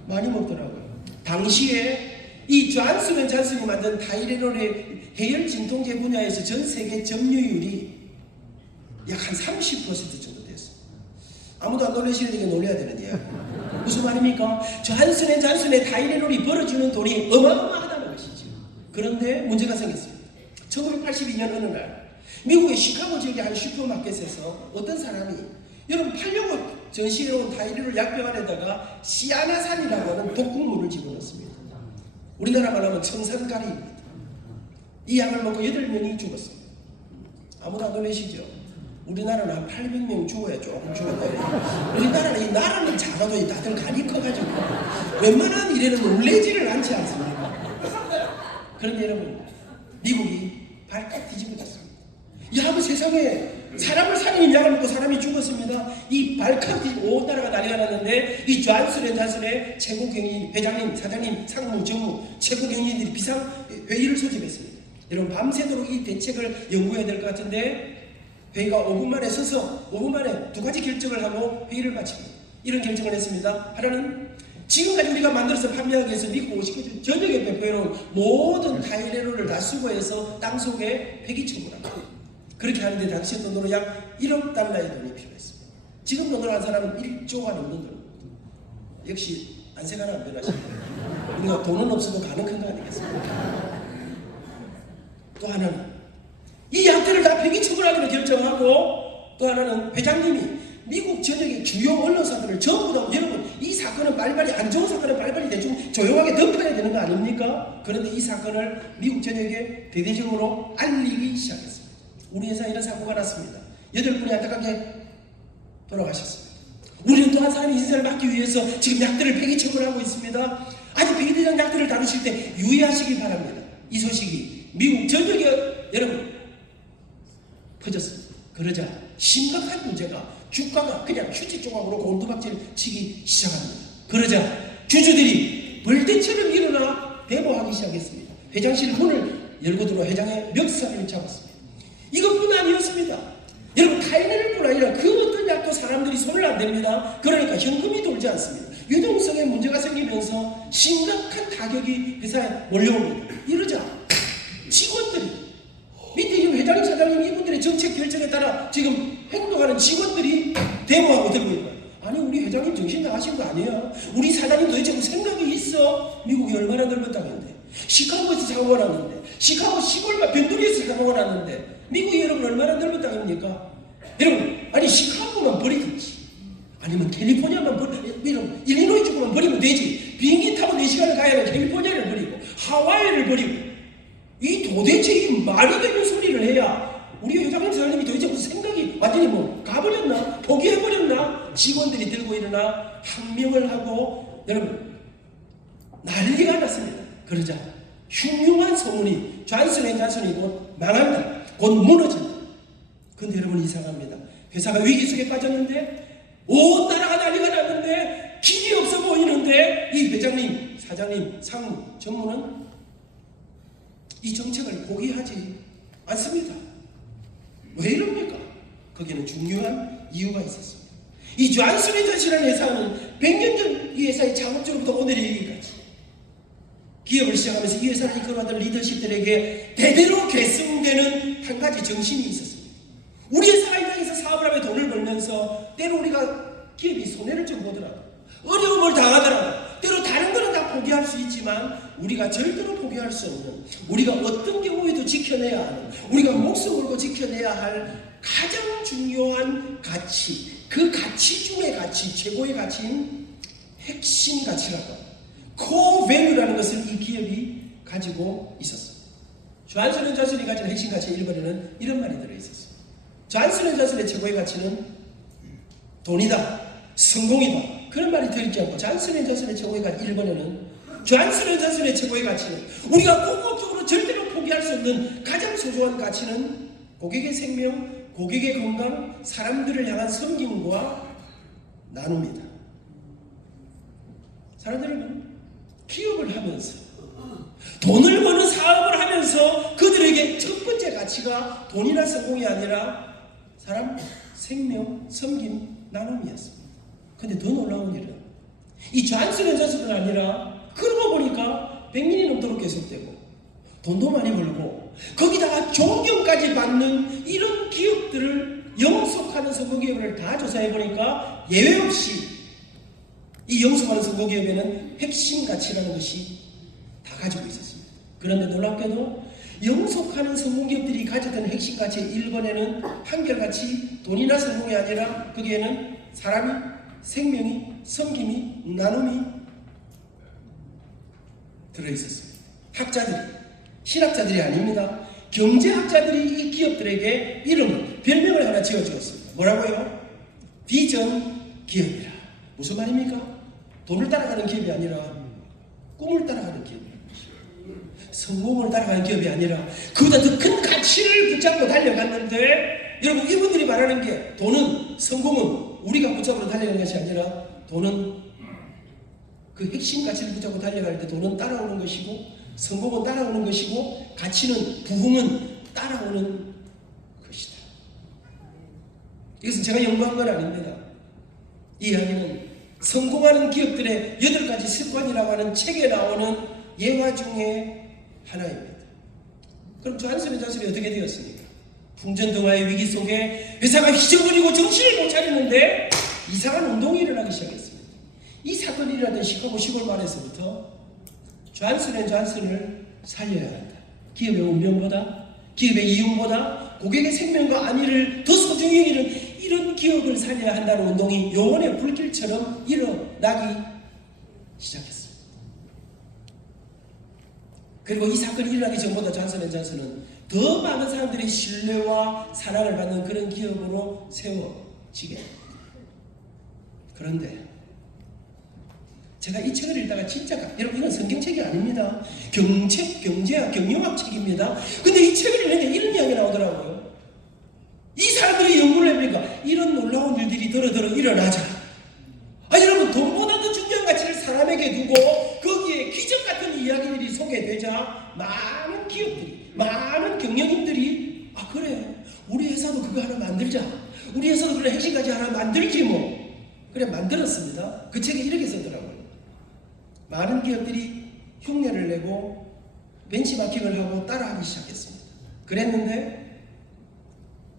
많이 먹더라고요. 당시에 이 존슨 앤 존슨이 만든 타이레놀의 해열 진통제 분야에서 전 세계 점유율이 약 한 30% 정도 됐어요. 아무도 안 놀라시는데 놀려야 되는 이야기. 무슨 말입니까? 존슨 앤 존슨의 타이레놀이 벌어주는 돈이 어마어마하다는 것이죠. 그런데 문제가 생겼습니다. 1982년 어느 날 미국의 시카고 지역의 한 슈퍼마켓에서 어떤 사람이 여러분 팔려고 전시해 온 타이레놀 약병 안에다가 시아나산이라고 하는 독극물을 집어넣습니다. 우리나라 말하면 청산가리입니다. 이 약을 먹고 8명이 죽었습니다. 아무도 안 놀라시죠? 우리나라는 한 800명 죽어야 조금 죽었다. 우리나라는 이 나라는 작아도 다들 간이 커가지고 웬만한 일에는 놀래지를 않지 않습니까? 그런데 여러분 미국이 발칵 뒤집어졌습니다. 야, 그 세상에 사람을 살리는 약을 먹고 사람이 죽었습니다. 이 발칵 뒤집어 온 나라가 난리가 났는데 이 존슨 앤 존슨의 최고 경영인, 회장님, 사장님, 상무, 정무, 최고 경영인들이 비상 회의를 소집했습니다. 여러분 밤새도록 이 대책을 연구해야 될 것 같은데 회의가 5분 만에 서서 5분 만에 2가지 결정을 하고 회의를 마칩니다. 이런 결정을 했습니다. 하나는 지금까지 우리가 만들어서 판매하기 위해서 미국 50개 전역에 배포해놓은 모든 타이레놀을 다 수거해서 땅속에 폐기 처분합니다. 그렇게 하는데 당시의 돈으로 약 1억 달러의 돈이 필요했습니다. 지금 돈으로 한 사람은 1조가 넘는 돈입니다. 역시 안세가는 안 변하십니다. 우리가 돈은 없어도 가는 큰 거 아니겠습니까? 또 하나는 이 약들을 다 폐기 처분하기로 결정하고 또 하나는 회장님이 미국 전역의 주요 언론사들을 전부 다 여러분 이 사건은 빨리빨리 안 좋은 사건은 빨리빨리 대충 조용하게 덮어야 되는 거 아닙니까? 그런데 이 사건을 미국 전역에 대대적으로 알리기 시작했습니다. 우리 회사에 이런 사고가 났습니다. 8분이 안타깝게 돌아가셨습니다. 우리는 또 한 사람이 인생을 막기 위해서 지금 약들을 폐기 처분하고 있습니다. 아직 폐기된 약들을 다루실 때 유의하시기 바랍니다. 이 소식이 미국 전역에 여러분 퍼졌습니다. 그러자 심각한 문제가 주가가 그냥 휴지 조각으로 곤두박질 치기 시작합니다. 그러자 주주들이 벌떼처럼 일어나 데모하기 시작했습니다. 회장실 문을 열고 들어와 회장의 멱살을 잡았습니다. 이것뿐 아니었습니다. 여러분 타이레놀뿐 아니라 그 어떤 약도 사람들이 손을 안 댑니다. 그러니까 현금이 돌지 않습니다. 유동성에 문제가 생기면서 심각한 타격이 회사에 몰려옵니다. 이러자 직원들이 밑에 지금 회장님, 사장님 이분들의 정책 결정에 따라 지금 행동하는 직원들이 데모하고 들고 있는 거예요. 아니 우리 회장님 정신 나가신 거 아니에요? 우리 사장님 도대체 뭐 생각이 있어? 미국이 얼마나 넓었다는데 시카고에서 사고가 났는데 시카고 시골과 변두리에서 사고가 났는데 미국이 여러분 얼마나 넓었다입니까? 여러분 아니 시카고만 버리든지 아니면 캘리포니아만 버리면 일리노이 쪽으로만 버리면 되지. 비행기 타고 4시간을 가야 하는 캘리포니아를 버리고 하와이를 버리고 이 도대체 이 말이 되는 소리를 해야 우리 회장님 사장님이 도대체 무슨 생각이 완전히 뭐 가버렸나? 포기해버렸나? 직원들이 들고 일어나 항명을 하고 여러분 난리가 났습니다. 그러자 흉흉한 소문이 존슨 앤 존슨이 곧 망한다. 곧 무너진다. 근데 여러분 이상합니다. 회사가 위기 속에 빠졌는데 온 나라가 난리가 났는데 길이 없어 보이는데 이 회장님, 사장님, 상무, 전무는 이 정책을 포기하지 않습니다. 왜 이럽니까? 거기에는 중요한 이유가 있었습니다. 이 존슨 앤 존슨이라는 회사는 100년 전 이 회사의 창업주로부터 오늘의 얘기까지 기업을 시작하면서 이 회사를 이끌어가던 리더십들에게 대대로 계승되는 한 가지 정신이 있었습니다. 우리 회사가 이 땅에서 사업을 하며 돈을 벌면서 때로 우리가 기업이 손해를 좀 보더라도 어려움을 당하더라도 때로 다른 거는 다 포기할 수 있지만 우리가 절대로 포기할 수 없는 우리가 어떤 경우에도 지켜내야 하는 우리가 목숨 걸고 지켜내야 할 가장 중요한 가치 그 가치 중의 가치 최고의 가치인 핵심 가치라고 합니다. 코어 밸류라는 것을 이 기업이 가지고 있었습니다. 존슨 앤 존슨이 가진 핵심 가치 1번에는 이런 말이 들어있었습니다. 존슨 앤 존슨의 최고의 가치는 돈이다, 성공이다 그런 말이 들어있지 않고 존슨 앤 존슨의 최고의 가치 1번에는 존슨 앤 존슨의 최고의 가치는 우리가 궁극적으로 절대로 포기할 수 없는 가장 소중한 가치는 고객의 생명, 고객의 건강, 사람들을 향한 섬김과 나눕니다. 사랑하는 여러분, 기업을 하면서 돈을 버는 사업을 하면서 그들에게 첫 번째 가치가 돈이나 성공이 아니라 사람, 생명, 섬김, 나눔이었습니다. 근데 더 놀라운 일은 이 존슨 앤 존슨은 아니라 그러고 보니까 100년이 넘도록 계속되고 돈도 많이 벌고 거기다가 존경까지 받는 이런 기업들을 영속하는 선거기업을 다 조사해 보니까 예외 없이 이 영속하는 선거기업에는 핵심 가치라는 것이 다 가지고 있었습니다. 그런데 놀랍게도 영속하는 성공기업들이 가졌던 핵심 가치의 1번에는 한결같이 돈이나 성공이 아니라 거기에는 사람이, 생명이, 섬김이, 나눔이 들어있었습니다. 학자들이, 신학자들이 아닙니다. 경제학자들이 이 기업들에게 이름을, 별명을 하나 지어주었습니다. 뭐라고요? 비전 기업이라. 무슨 말입니까? 돈을 따라가는 기업이 아니라 꿈을 따라가는 기업이라. 성공을 따라가는 기업이 아니라 그보다 더 큰 가치를 붙잡고 달려갔는데, 여러분, 이분들이 말하는 게 돈은, 성공은 우리가 붙잡고 달려가는 것이 아니라 돈은 그 핵심 가치를 붙잡고 달려갈 때 돈은 따라오는 것이고 성공은 따라오는 것이고 가치는, 부흥은 따라오는 것이다. 이것은 제가 연구한 건 아닙니다. 이 이야기는 성공하는 기업들의 8가지 습관이라고 하는 책에 나오는 예화 중에 하나입니다. 그럼 존슨 앤 존슨이 어떻게 되었습니까? 풍전등화의 위기 속에 회사가 휘청거리고 정신을 못 차리는데 이상한 운동이 일어나기 시작했습니다. 이 사건이 일어났던 시카고 시골 마을에서부터 존슨 앤 존슨을 살려야 한다. 기업의 운명보다, 기업의 이윤보다 고객의 생명과 안위를 더 소중히 여기는 이런 기업을 살려야 한다는 운동이 영혼의 불길처럼 일어나기 시작했습니다. 그리고 이 사건이 일어나기 전보다 존슨 앤 존슨은 더 많은 사람들의 신뢰와 사랑을 받는 그런 기업으로 세워지게 됩니다. 그런데 제가 이 책을 읽다가 진짜, 여러분, 이건 성경책이 아닙니다. 경제학, 경영학 책입니다. 근데 이 책을 읽는데 이런 이야기가 나오더라고요. 이 사람들이 연구를 해보니까 이런 놀라운 일들이 더러더러 일어나자. 여러분, 돈보다 더 중요한 가치를 사람에게 두고 거기에 기적 같은 이야기들이 소개되자 많은 기업들이, 많은 경영인들이 그래, 우리 회사도 그거 하나 만들자. 우리 회사도 그런 핵심까지 하나 만들지 뭐. 그래, 만들었습니다. 그 책에 이렇게 쓰더라고요. 많은 기업들이 흉내를 내고 벤치마킹을 하고 따라하기 시작했습니다. 그랬는데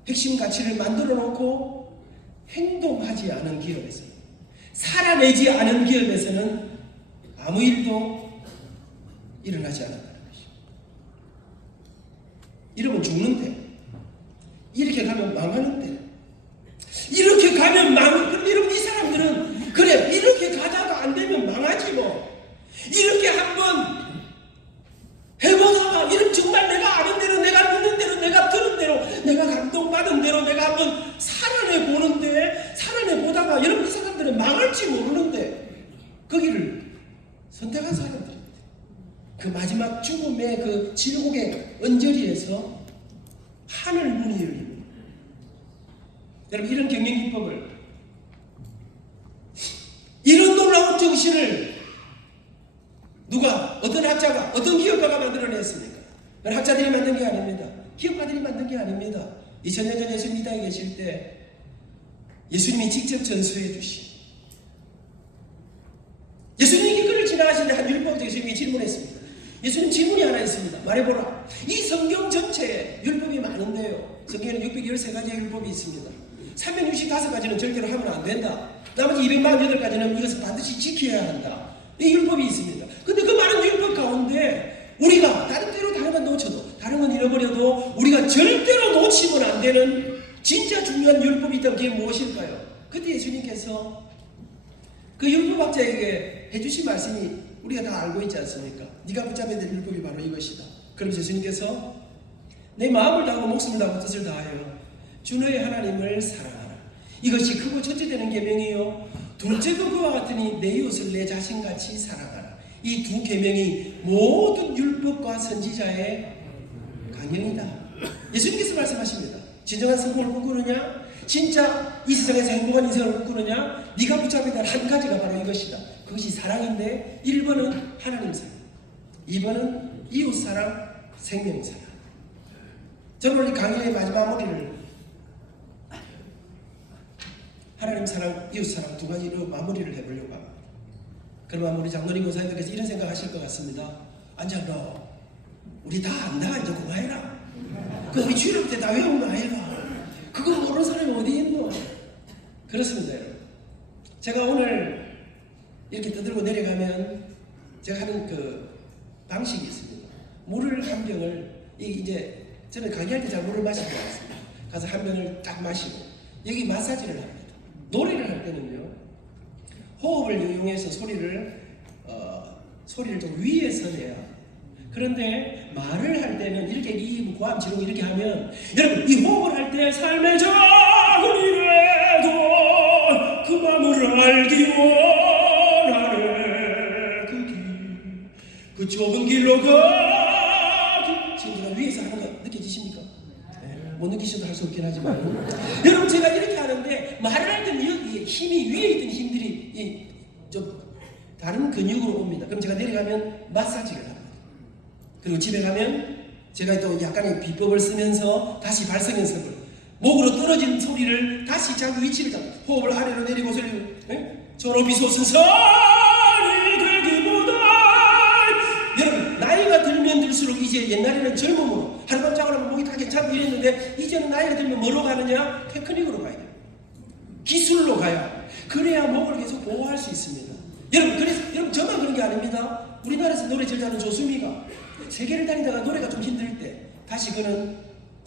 핵심 가치를 만들어 놓고 행동하지 않은 기업에서, 살아내지 않은 기업에서는 아무 일도 일어나지 않았다는 것입니다. 이러면 죽는데, 이렇게 가면 망하는데, 이렇게 가면 그런데 여러분, 이 사람들은 그래, 이렇게 가다가 안 되면 망하지 뭐. 이렇게 한번 해보다가, 이런 정말 내가 아는 대로, 내가 믿는 대로, 내가 들은 대로, 내가 감동받은 대로 내가 한번 살아내보는데, 살아내보다가 여러분, 이 사람들은 망할지 모르는데 거기를 선택한 사람들입니다. 그 마지막 죽음의 그 질곡의 언저리에서 하늘 문이 열립니다. 여러분, 이런 경영 기법을, 이런 놀라운 정신을 누가, 어떤 학자가, 어떤 기업가가 만들어냈습니까? 학자들이 만든 게 아닙니다. 기업가들이 만든 게 아닙니다. 2000년 전 예수님 이 땅에 계실 때 예수님이 직접 전수해 주신, 예수님이 길거리를 지나가시는데 한 율법자 예수님이 질문했습니다. 예수님 질문이 하나 있습니다. 말해보라. 이 성경 전체에 율법이 많은데요, 성경에는 613가지의 율법이 있습니다. 365가지는 절대로 하면 안 된다. 나머지 248가지는 이것을 반드시 지켜야 한다. 이 율법이 있습니다. 근데 그 많은 율법 가운데 우리가 다른 때로 다른 건 놓쳐도, 다른 건 잃어버려도 우리가 절대로 놓치면 안 되는 진짜 중요한 율법이 있다면 그게 무엇일까요? 그때 예수님께서 그 율법학자에게 해주신 말씀이 우리가 다 알고 있지 않습니까? 네가 붙잡아야 될 율법이 바로 이것이다. 그럼 예수님께서 내 마음을 다하고 목숨을 다하고 뜻을 다하여 주 너의 하나님을 사랑하라. 이것이 크고 첫째 되는 계명이요, 둘째도 그와 같으니 내 이웃을 내 자신같이 사랑하라. 이 두 계명이 모든 율법과 선지자의 강령이다. 예수님께서 말씀하십니다. 진정한 성공을 꿈꾸느냐? 진짜 이 세상에서 행복한 인생을 꿈꾸느냐? 네가 붙잡아야 될 한 가지가 바로 이것이다. 그것이 사랑인데 1번은 하나님 사랑, 2번은 이웃 사랑, 생명 사랑. 저는 오늘 강의의 마지막 마무리를 하나님 사랑, 이웃 사랑 두 가지로 마무리를 해보려고 합니다. 그러면 우리 장로님 목사님께서 이런 생각하실 것 같습니다. 안장로, 우리 다 안다. 이제 그만해라. 그 우리 주일 때 다 외우는 거 아이가. 그거 모르는 사람이 어디 있노? 그렇습니다, 여러분. 제가 오늘 이렇게 떠들고 내려가면 제가 하는 그 방식이 있습니다. 물을 한 병을 이제 저는 강의할 때 잘 물을 마시지 않습니다. 가서 한 병을 딱 마시고 여기 마사지를 합니다. 노래를 할 때는요, 호흡을 이용해서 소리를 좀 위에서 내야. 그런데 말을 할 때는 이렇게 이 고함 지르고 이렇게 하면 여러분 이 호흡을 할 때 삶의 작은 일에도 그 마음을 알기 원하네. 그 좁은 길로 가기. 지금 제가 위에서 하는 거 느껴지십니까? 네, 못 느끼셔도 할 수 없긴 하지만 여러분 제가 이렇게 하는데 말을 할 때는 여기 힘이 위에 있던 힘들이 좀 다른 근육으로 옵니다. 그럼 제가 내려가면 마사지를 합니다. 그리고 집에 가면 제가 또 약간의 비법을 쓰면서 다시 발성 연습을, 목으로 떨어진 소리를 다시 자기 위치를 잡고 호흡을 아래로 내리고 소리를 저 높이 솟은 산이 되기보다. 여러분 나이가 들면 들수록 이제 옛날에는 젊음으로 하루밤 자고 나면 목이 다 괜찮고 이랬는데 이제는 나이가 들면 뭐로 가느냐? 테크닉으로 가야 돼요. 기술로 가야. 그래야 목을 계속 보호할 수 있습니다. 여러분 그래서 여러분 저만 그런 게 아닙니다. 우리나라에서 노래 제일 잘하는 조수미가 세계를 다니다가 노래가 좀 힘들 때 다시 그는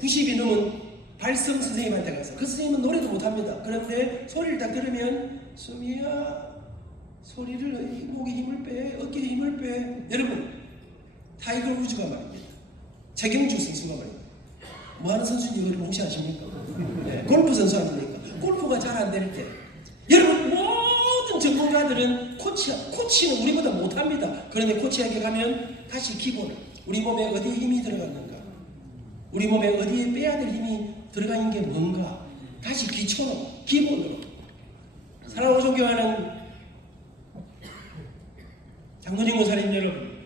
90이 넘은 발성 선생님한테 가서 그 선생님은 노래도 못합니다. 그런데 소리를 딱 들으면 수미야 소리를 목에 힘을 빼, 어깨에 힘을 빼. 여러분 타이거 우즈가 말입니다. 최경주 선수가 말입니다. 뭐하는 선수인지 여러분 혹시 아십니까? 네, 골프 선수 아닙니까? 골프가 잘 안 될 때 여러분 모든 전문가들은 코치는 우리보다 못합니다. 그런데 코치에게 가면 다시 기본을, 우리 몸에 어디에 힘이 들어갔는가, 우리 몸에 어디에 빼야 될 힘이 들어가 있는 게 뭔가 다시 기초로, 기본으로. 사랑하고 존경하는 장로님 목사님 여러분,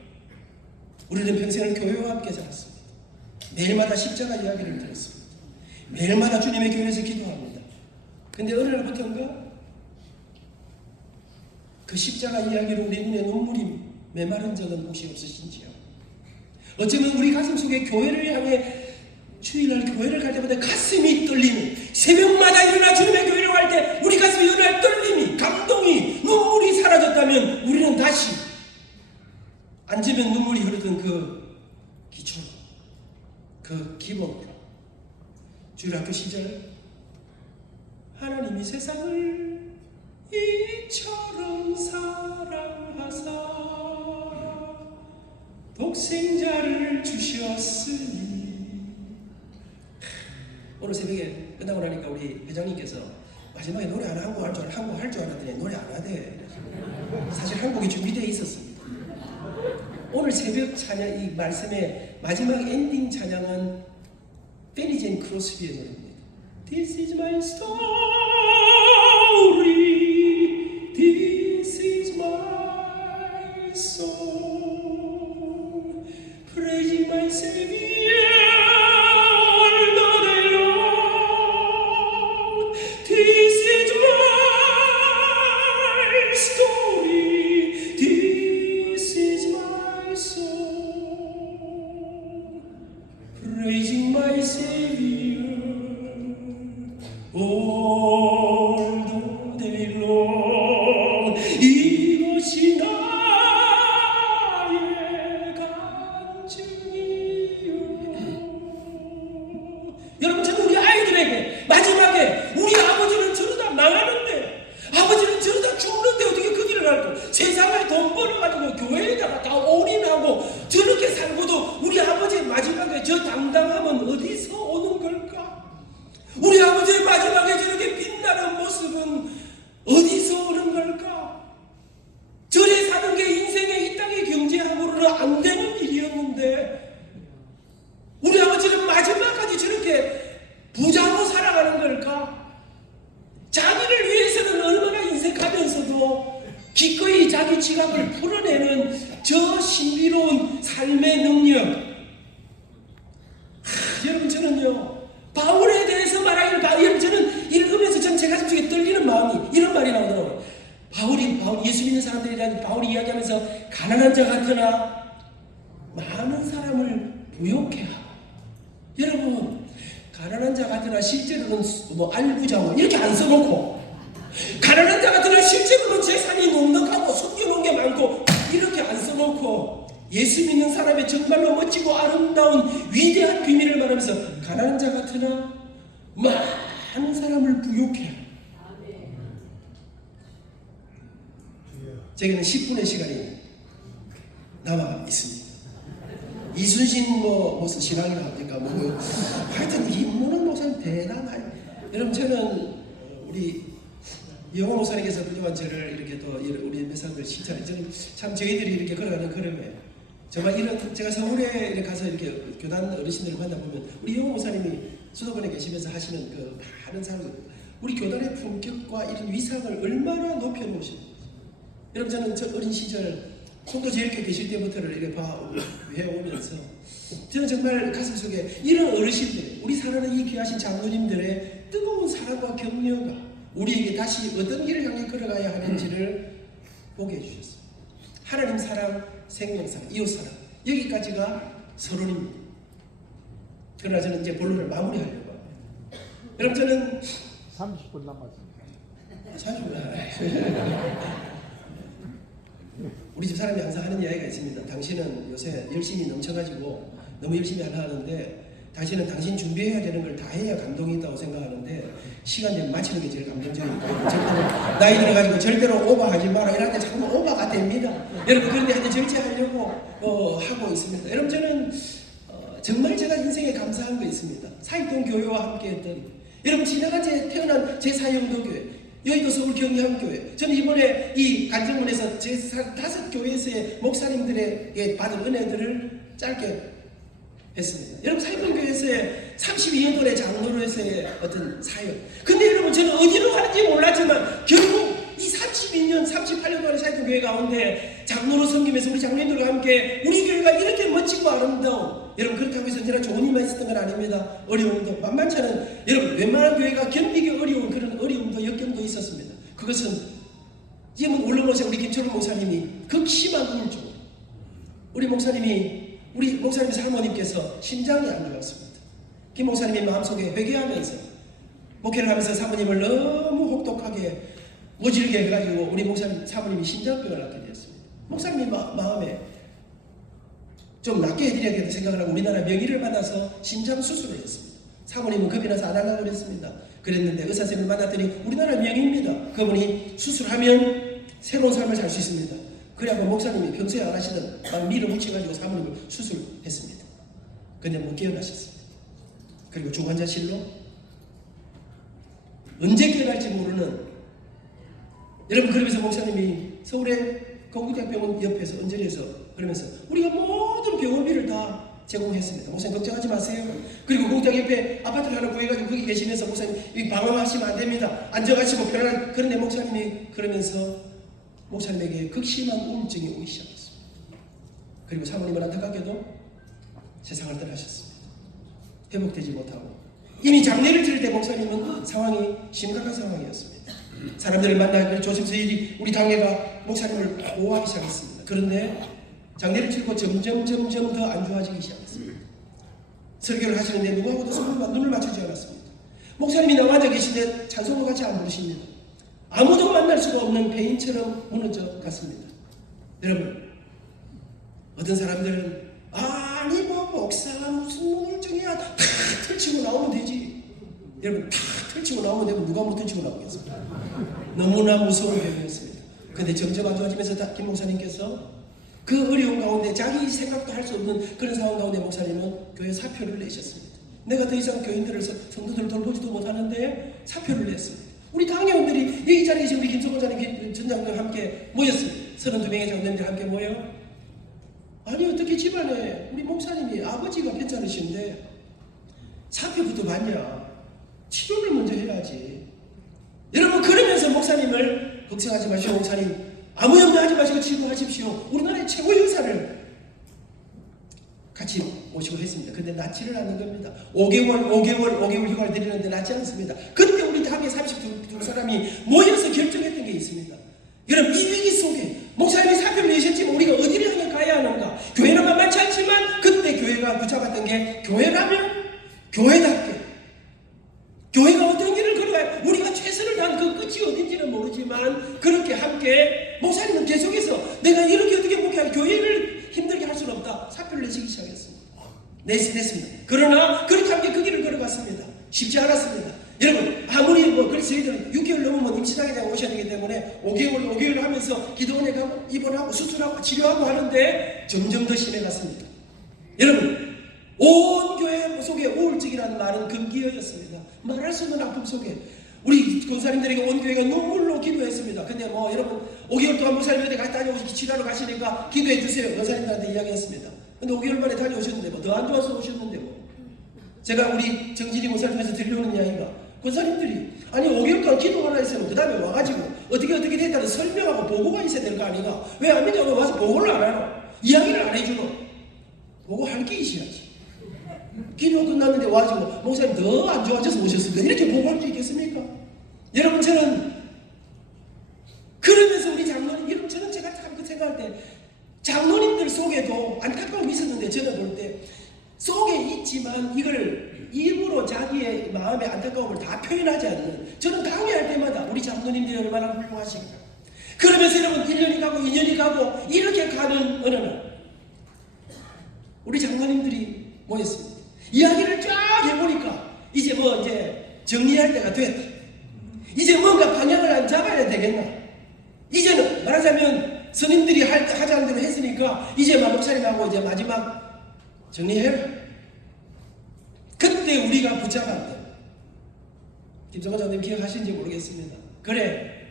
우리는 평생을 교회와 함께 살았습니다. 매일마다 십자가 이야기를 들었습니다. 매일마다 주님의 교회에서 기도합니다. 근데 어느 날부터인가 그 십자가 이야기로 우리 눈에 눈물이 메마른 적은 혹시 없으신지요? 어쩌면 우리 가슴 속에 교회를 향해 주일날 교회를 갈 때마다 가슴이 떨리는, 새벽마다 일어나 주님의 교회를 갈 때 우리 가슴에 일어날 떨림이, 감동이, 눈물이 사라졌다면 우리는 다시 앉으면 눈물이 흐르던 그 기초로, 그 기본으로 주일학교 시절 하나님이 세상을 이처럼 사랑하사 독생자를 주셨으니. 오늘 새벽에 끝나고 나니까 우리 회장님께서 마지막에 노래 하나 한곡 할 줄 알았더니 노래 안 하대. 사실 한 곡이 준비되어 있었습니다. 오늘 새벽 찬양 이 말씀의 마지막 엔딩 찬양은 페니 제인 크로스비의 노래입니다. This is my story. This is my song. Praising my Savior all day long. This is my story. This is my song. Praising my Savior all the day long. 이것이 나의 간증이요. 여러분 저는 우리 아이들에게 마지막에 우리 아버지는 저러다 망하는데, 아버지는 저러다 죽는데 어떻게 그 길을 알고 세상에 돈 벌어가지고 교회에다가 다 올인하고 저렇게 살고도 우리 아버지의 마지막에 저 당당함은 어디서 오는 걸까? 우리 아버지의 마지막에 저렇게 빛나는 모습은 어디서 오는 걸까? 저래 사는 게 인생의 이 땅의 경제함으로는 안 되는 일이었는데 우리 아버지는 마지막까지 저렇게 부자로 살아가는 걸까? 기꺼이 자기 지갑을 풀어내는 저 신비로운 삶의 능력. 여러분, 저는요, 바울에 대해서 말하기를, 여러분, 저는 읽으면서 제 가슴 속에 떨리는 마음이 이런 말이 나오더라고요. 바울이 예수 믿는 사람들에 대한 바울이 이야기하면서 가난한 자 같으나 많은 사람을 부욕해 하고. 여러분, 가난한 자 같으나 실제로는 뭐 알부자원 이렇게 안 써놓고, 가난한 자 같으나 실제로는 재산이 넉넉하고 숨겨놓은 게 많고 이렇게 안 써놓고, 예수 믿는 사람의 정말로 멋지고 아름다운 위대한 비밀을 말하면서 가난한 자 같으나 많은 사람을 부욕해. 제게는 10분의 시간이 남아 있습니다. 이순신 무슨 신앙이라 합니까? 하여튼 김문원 목사님 대단하요. 여러분, 저는 우리 영호 목사님께서 그동안 저를 이렇게 또 우리 몇 사람들 칭찬해. 저는 참 저희들이 이렇게 걸어가는 걸음에 정말 이런, 제가 서울에 이렇게 가서 이렇게 교단 어르신들을 만나보면 우리 영호 목사님이 수도권에 계시면서 하시는 그 많은 사람들, 우리 교단의 품격과 이런 위상을 얼마나 높여놓으십니까? 여러분, 저는 저 어린 시절 송도 제일교회 계실 때부터를 이렇게 해오면서 저는 정말 가슴 속에 이런 어르신들, 우리 사랑하는 이 귀하신 장로님들의 뜨거운 사랑과 격려가 우리에게 다시 어떤 길을 향해 걸어가야 하는지를 보게 해주셨습니다. 하나님 사랑, 생명사랑, 이웃사랑, 여기까지가 서론입니다. 그러나 저는 이제 본론을 마무리하려고 합니다. 여러분, 저는 30분 남았습니다. 30분. 우리 집 사람이 항상 하는 이야기가 있습니다. 당신은 요새 열심히 넘쳐가지고 너무 열심히 하는데, 당신은 당신 준비해야 되는 걸 다 해야 감동이 있다고 생각하는데, 시간에 맞추는 게 제일 감동적이니까 절대로 나이 들어가지고 절대로 오버하지 마라 이런데 자꾸 오버가 됩니다. 여러분, 그런데 하여튼 절제하려고 하고 있습니다. 여러분, 저는 정말 제가 인생에 감사한 거 있습니다. 사익동 교회와 함께 했던, 여러분, 지나간 태어난 제4영도교회, 여의도 서울 경희함교회, 저는 이번에 이 간증문에서 제5 교회에서의 목사님들에게 받은 은혜들을 짧게 했습니다. 여러분, 사익동교회에서의 32년 동안의 장로로서의 어떤 사역. 근데 여러분, 저는 어디로 가는지 몰랐지만 결국 이 32년, 38년 동안의 사익동교회 가운데 장로로 섬기면서 우리 장로님들과 함께 우리 교회가 이렇게 멋지고 아름다운, 여러분, 그렇다고 해서 언제나 좋은 일만 있었던 건 아닙니다. 어려움도 만만치 않은, 여러분, 웬만한 교회가 견디기 어려운 그런 어려움도 역경도 있었습니다. 그것은 지금 올라오신 우리 김철우 목사님이 극심한 우울증, 우리 목사님 사모님께서 심장이 안 좋았습니다. 김 목사님이 마음속에 회개하면서 목회를 하면서 사모님을 너무 혹독하게 모질게 해가지고 우리 목사님 사모님이 심장병을 앓게 되었습니다. 목사님이 마음에 좀 낫게 해드려야겠다 생각을 하고 우리나라 명의를 받아서 심장 수술을 했습니다. 사모님은 겁이 나서 안 하려고 그랬습니다. 그랬는데 의사 선생님을 만났더니 우리나라 명의입니다. 그분이 수술하면 새로운 삶을 살 수 있습니다. 그래갖고 목사님이 평소에 안 하시던 막 밀어붙여가지고 사모님을 수술했습니다. 근데 못 깨어나셨습니다. 그리고 중환자실로 언제 깨어날지 모르는, 여러분, 그러면서 목사님이 서울의 건국대학병원 옆에서 언저리에서 그러면서 우리가 모든 병원비를 다 제공했습니다. 목사님 걱정하지 마세요. 그리고 공장 옆에 아파트를 하나 구해가지고 거기 계시면서 목사님 방황하시면 안 됩니다. 앉아가시고 편안한, 그런데 목사님이 그러면서 목사님에게 극심한 우울증이 오기 시작했습니다. 그리고 사모님은 안타깝게도 세상을 떠나셨습니다. 회복되지 못하고 이미 장례를 치를 때 목사님은 상황이 심각한 상황이었습니다. 사람들을 만나고 조심스레 우리 당회가 목사님을 보호하기 시작했습니다. 그런데 장례를 치르고 점점 더 안 좋아지기 시작했습니다. 설교를 하시는데 누구하고도 눈을 맞추지 않았습니다. 목사님이 나와 앉아 계신데 찬송을 같이 안 부르십니다. 아무도 만날 수가 없는 폐인처럼 무너져 갔습니다. 여러분, 어떤 사람들은 아니 목사가 무슨 우울증이야, 다 털치고 나오면 되지. 여러분, 다 털치고 나오면 되고 누가 못 털치고 나오겠습니까? 너무나 무서운 병이었습니다. 그런데 점점 안 좋아지면서 김 목사님께서 그 어려운 가운데 자기 생각도 할 수 없는 그런 상황 가운데 목사님은 교회 사표를 내셨습니다. 내가 더 이상 교인들을, 성도들을 돌보지도 못하는데 사표를 냈습니다. 우리 당회원들이 이 자리에 계신 우리 김성호 장님, 전장들 함께 모였습니다. 32명의 장로님들 함께 모여, 아니 어떻게 집안에 우리 목사님이 아버지가 괜찮으신데 사표부터 받냐, 치료를 먼저 해야지. 여러분, 그러면서 목사님을 걱정하지 마시고 목사님 아무 염려 하지 마시고 치료하십시오. 우리나라의 최고의 의사를 같이 모시고 했습니다. 근데 낫지를 않는 겁니다. 5개월 휴가를 드리는데 낫지 않습니다. 그때 우리 당의 32사람이 모여서 결정했던 게 있습니다. 여러분, 이 위기 속에 목사님이 사표를 내셨지만 우리가 어디를 향해 가야 하는가? 교회는 만만치 않지만 그때 교회가 붙잡았던 게 교회라면 교회답게, 교회가 어떤 길을 걸어가야 우리가 최선을 다한 그 끝이 어딘지는 모르지만 그렇게 함께 목사님은 계속해서 내가 이렇게 어떻게 목회하고 교회를 힘들게 할 수는 없다. 사표를 내시기 시작했습니다. 냈습니다. 그러나 그렇게 함께 그 길을 걸어갔습니다. 쉽지 않았습니다. 여러분, 아무리 그래서 저희들은 6개월 넘으면 임신하게 오셔야 되기 때문에 5개월 하면서 기도원에 가고 입원하고 수술하고 치료하고 하는데 점점 더 심해갔습니다. 여러분, 온 교회 속에 우울증이라는 말은 금기어였습니다. 말할 수 없는 아픔 속에 우리 권사님들에게 온 교회가 눈물로 기도했습니다. 근데 여러분 5개월 동안 목사님한테 갔다 다녀오시기 치료하러 가시니까 기도해 주세요. 권사님들한테 이야기했습니다. 근데 5개월 만에 다녀오셨는데 더 안 좋아서 오셨는데 제가 우리 정진이 목사님에서 들려오는 이야기가 권사님들이 아니 5개월 동안 기도하라 했으면 그 다음에 와가지고 어떻게 됐다는 설명하고 보고가 있어야 되는 거 아닌가? 왜 안 믿냐고 와서 보고를 안 하노? 이야기를 안 해주노? 보고할 게 있어야지. 기도 끝났는데 와가지고 목사님 더 안 좋아져서 오셨습니다. 이렇게 보고할 수 있겠습니까? 여러분, 저는 그러면서 우리 장로님, 여러분, 저는 제가 참 생각할 때 장로님들 속에도 안타까움이 있었는데 저는 볼 때 속에 있지만 이걸 일부러 자기의 마음의 안타까움을 다 표현하지 않는, 저는 강의할 때마다 우리 장로님들이 얼마나 훌륭하신가. 그러면서 여러분 1년이 가고 2년이 가고 이렇게 가는 어느 날 우리 장로님들이 모였습니다. 이야기를 쫙 해보니까 이제 정리할 때가 됐다. 이제 뭔가 방향을 안 잡아야 되겠나. 이제는 말하자면 스님들이 하자는 대로 했으니까 이제 목사님하고 이제 마지막 정리해라. 그때 우리가 붙잡았다. 김정은 장로님 기억하시는지 모르겠습니다. 그래,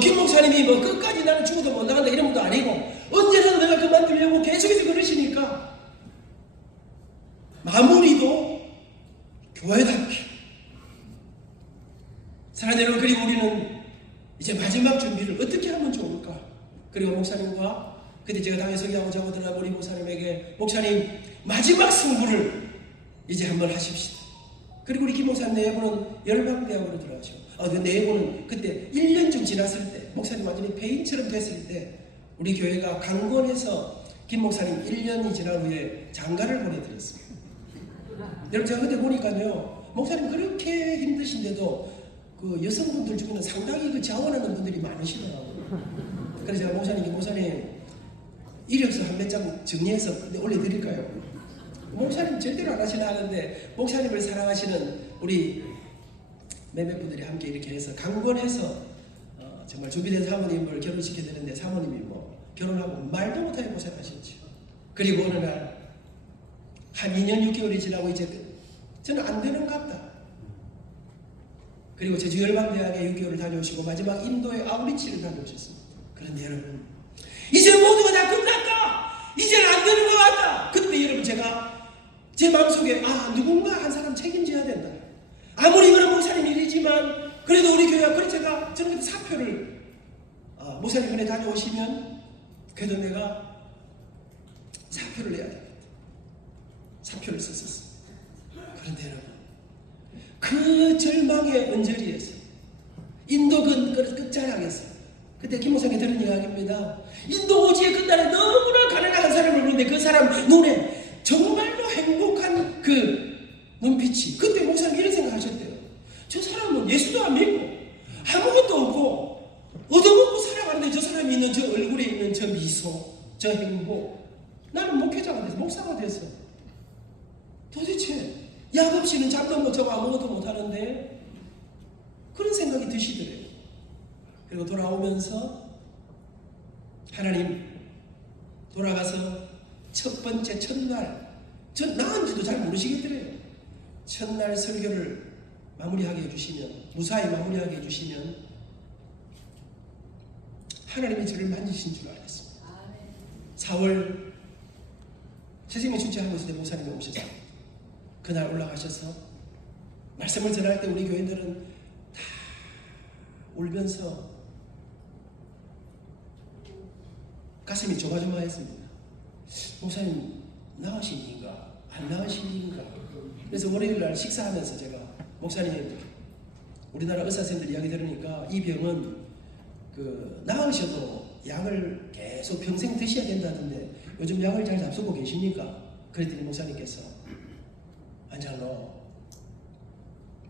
김 목사님이 끝까지 나는 죽어도 못 나간다 이런 것도 아니고 언제라도 내가 그만두려고 계속해서 그러시니까 마무리도 교회답게. 사랑하는 여러분, 그리고 우리는 이제 마지막 준비를 어떻게 하면 좋을까? 그리고 목사님과 그때 제가 당에 서기하고 자고 들어가 우리 목사님에게 목사님 마지막 승부를 이제 한번 하십시다. 그리고 우리 김 목사님 내부는 열방대학으로 들어가시고 그 내부는 그때 1년쯤 지났을 때 목사님 완전히 폐인처럼 됐을 때 우리 교회가 강권해서 김 목사님 1년이 지난 후에 장가를 보내드렸습니다. 여러분, 제가 그때 보니까요, 목사님 그렇게 힘드신데도 그 여성분들 중에는 상당히 그 자원하는 분들이 많으시더라고요. 그래서 제가 목사님 이력서 한 몇 장 정리해서 올려드릴까요? 목사님 절대로 안 하시나 하는데 목사님을 사랑하시는 우리 몇몇 분들이 함께 이렇게 해서 강권해서 정말 준비된 사모님을 결혼시켜야 되는데 사모님이 결혼하고 말도 못하게 고생하셨죠. 그리고 어느 날 한 2년 6개월이 지나고 이제 저는 안 되는 것 같다. 그리고 제주 열방대학에 6개월을 다녀오시고 마지막 인도의 아우리치를 다녀오셨습니다. 그런데 여러분, 이제 모두가 다 끝났다. 이제는 안 되는 것 같다. 그때 여러분, 제가 제 마음속에 누군가 한 사람 책임져야 된다. 아무리 그런 목사님 일이지만 그래도 우리 교회가 그래 저는 사표를 목사님 은혜 다녀오시면 그래도 내가 사표를 내야 됩니다. 사표를 썼었습니다. 그런데 여러분, 그 절망의 언저리에서 인도 끝자락에서 그때 김 목사님이 들은 이야기입니다. 인도 오지에 끝날에 너무나 가난한 사람을 보는데 그 사람 눈에 정말로 행복한 그 눈빛이, 그때 목사님 이런 생각하셨대요. 저 사람은 예수도 안 믿고 아무것도 없고 얻어먹고 살아가는데 저 사람이 있는 저 얼굴에 있는 저 미소, 저 행복, 나는 목회자가 돼서 목사가 돼서 도대체 약 없이는 잠도 못 자고 아무것도 못하는데 그런 생각이 드시더래요. 그리고 돌아오면서 하나님, 돌아가서 첫 번째 첫날, 나은지도 잘 모르시겠더래요. 첫날 설교를 마무리하게 해주시면, 무사히 마무리하게 해주시면 하나님이 저를 만지신 줄 알았습니다. 4월 세생명 축제하면서 내 목사님이 오셨어요. 그날 올라가셔서 말씀을 전할 때 우리 교인들은 다 울면서 가슴이 조마조마했습니다. 목사님 나으신 인가 안 나으신 인가. 그래서 월요일날 식사하면서 제가 목사님 우리나라 의사선생님들 이야기 들으니까 이 병은 나으셔도 약을 계속 평생 드셔야 된다던데 요즘 약을 잘 잡수고 계십니까? 그랬더니 목사님께서 안장로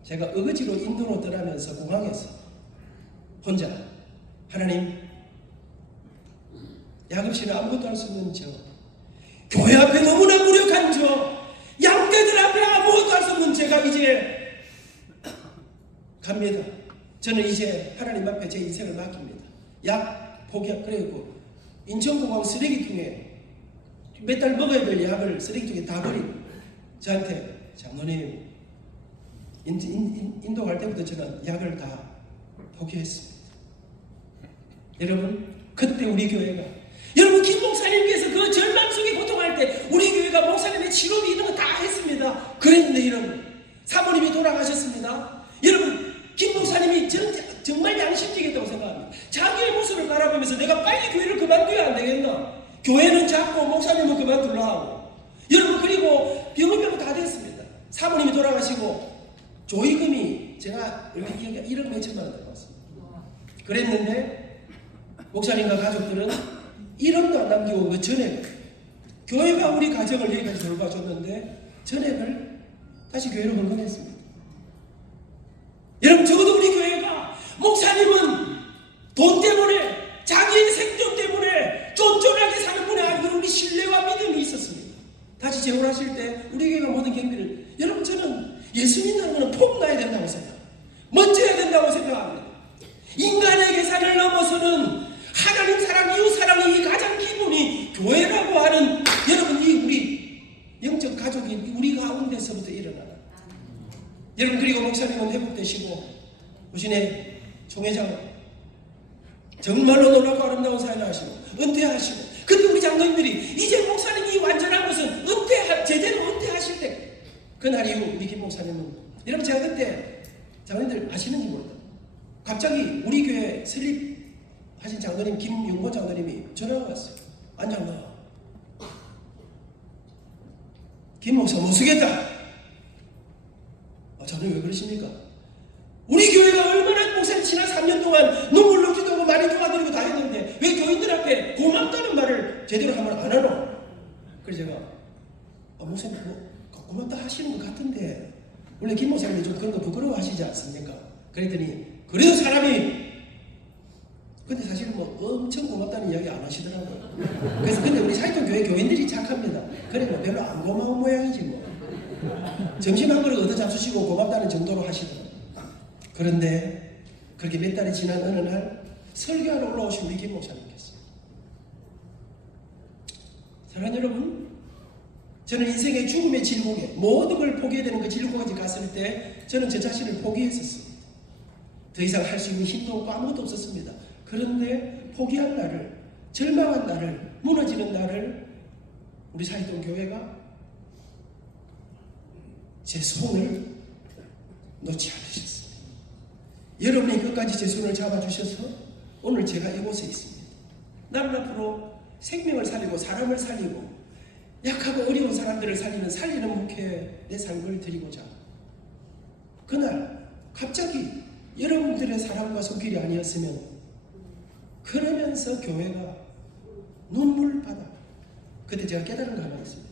제가 어거지로 인도로 떠나면서 공항에서 혼자 하나님 약 없이는 아무것도 할 수 없는 저 교회 앞에 너무나 무력한 저 양떼들 앞에 아무것도 할 수 없는 제가 이제 갑니다. 저는 이제 하나님 앞에 제 인생을 맡깁니다. 약 포기하 그리고 인천공항 쓰레기통에 몇 달 먹어야 될 약을 쓰레기통에 다 버리고 저한테 장로님 인도 갈 때부터 저는 약을 다 포기했습니다. 여러분 그때 우리 교회가 여러분 김 목사님께서 그 절망 속에 고통할 때 우리 교회가 목사님의 치료비 이런 거 다 했습니다. 그랬는데 여러분 사모님이 돌아가셨습니다. 여러분 김 목사님이 정말 양심적이었다고 생각합니다. 자기의 모습을 바라보면서 내가 빨리 교회를 그만둬야 안 되겠나. 교회는 작고 목사님은 그만둘라 하고 여러분 그리고 병원병 다 됐습니다. 사모님이 돌아가시고 조의금이 제가 1억 몇천만 원 들어갔습니다. 그랬는데 목사님과 가족들은 1억도 안 남기고 그 전액 교회가 우리 가정을 여기까지 돌봐줬는데 전액을 다시 교회로 헌금했습니다. 여러분 적어도 우리 교회가 목사님은 돈 때문에 자기의 생존 때문에 쫀쫀하게 사는 분이 아니고 우리 신뢰와 믿음이 있었습니다. 다시 재혼하실 때 우리 교회가 모든 경비를 여러분 저는 예수 믿는 것은 폼나야 된다고 생각합니다. 멋져야 된다고 생각합니다. 인간의 계산을 넘어서는 하나님 사랑, 이웃 사랑이 가장 기본이 교회라고 하는 여러분 이 우리 영적 가족인 우리 가운데서부터 일어나는 여러분 그리고 목사님은 회복되시고 부신의 총회장 정말로 놀랍고 아름다운 사연을 하시고 은퇴하시고 근데 우리 장로님들이 이제 목사님이 완전한 것은 제대로 은퇴하실 때 그날 이후 우리 김 목사님은 여러분 제가 그때 장로님들 아시는지 모르겠어요. 갑자기 우리 교회 설립하신 장로님 김용건 장로님이 전화가 왔어요. 안 장로 김 목사 못 쓰겠다. 장로님 왜 그러십니까? 우리 교회가 얼마나 목사님 지난 3년 동안 눈물 넣기도 하고 많이 도와드리고 다 했는데 왜 교인들 앞에 고맙다는 말을 제대로 하면 안 하노? 그래서 제가 목사님 고맙다 하시는 것 같은데 원래 김 목사님이 좀 그런 거 부끄러워하시지 않습니까? 그랬더니 그래도 사람이 근데 사실은 뭐 엄청 고맙다는 이야기 안 하시더라고요. 그래서 근데 우리 사이동 교회 교인들이 착합니다. 그래 뭐 별로 안 고마운 모양이지 뭐. 점심 한 그릇 얻어 잡수시고 고맙다는 정도로 하시더라고요. 그런데 그렇게 몇 달이 지난 어느 날 설교하러 올라오신 우리 김 목사님께서 사랑하는 여러분 저는 인생의 죽음의 질곡에 모든 걸 포기해야 되는 그 질곡까지 갔을 때 저는 제 자신을 포기했었습니다. 더 이상 할 수 있는 힘도 없고 아무것도 없었습니다. 그런데 포기한 날을 절망한 날을 무너지는 날을 우리 사이동 교회가 제 손을 놓지 않으셨습니다. 여러분이 끝까지 제 손을 잡아주셔서 오늘 제가 이곳에 있습니다. 나는 앞으로 생명을 살리고 사람을 살리고 약하고 어려운 사람들을 살리는 목회에 내 삶을 드리고자 그날 갑자기 여러분들의 사랑과 손길이 아니었으면 그러면서 교회가 눈물바다 그때 제가 깨달은 거 하나 있습니다.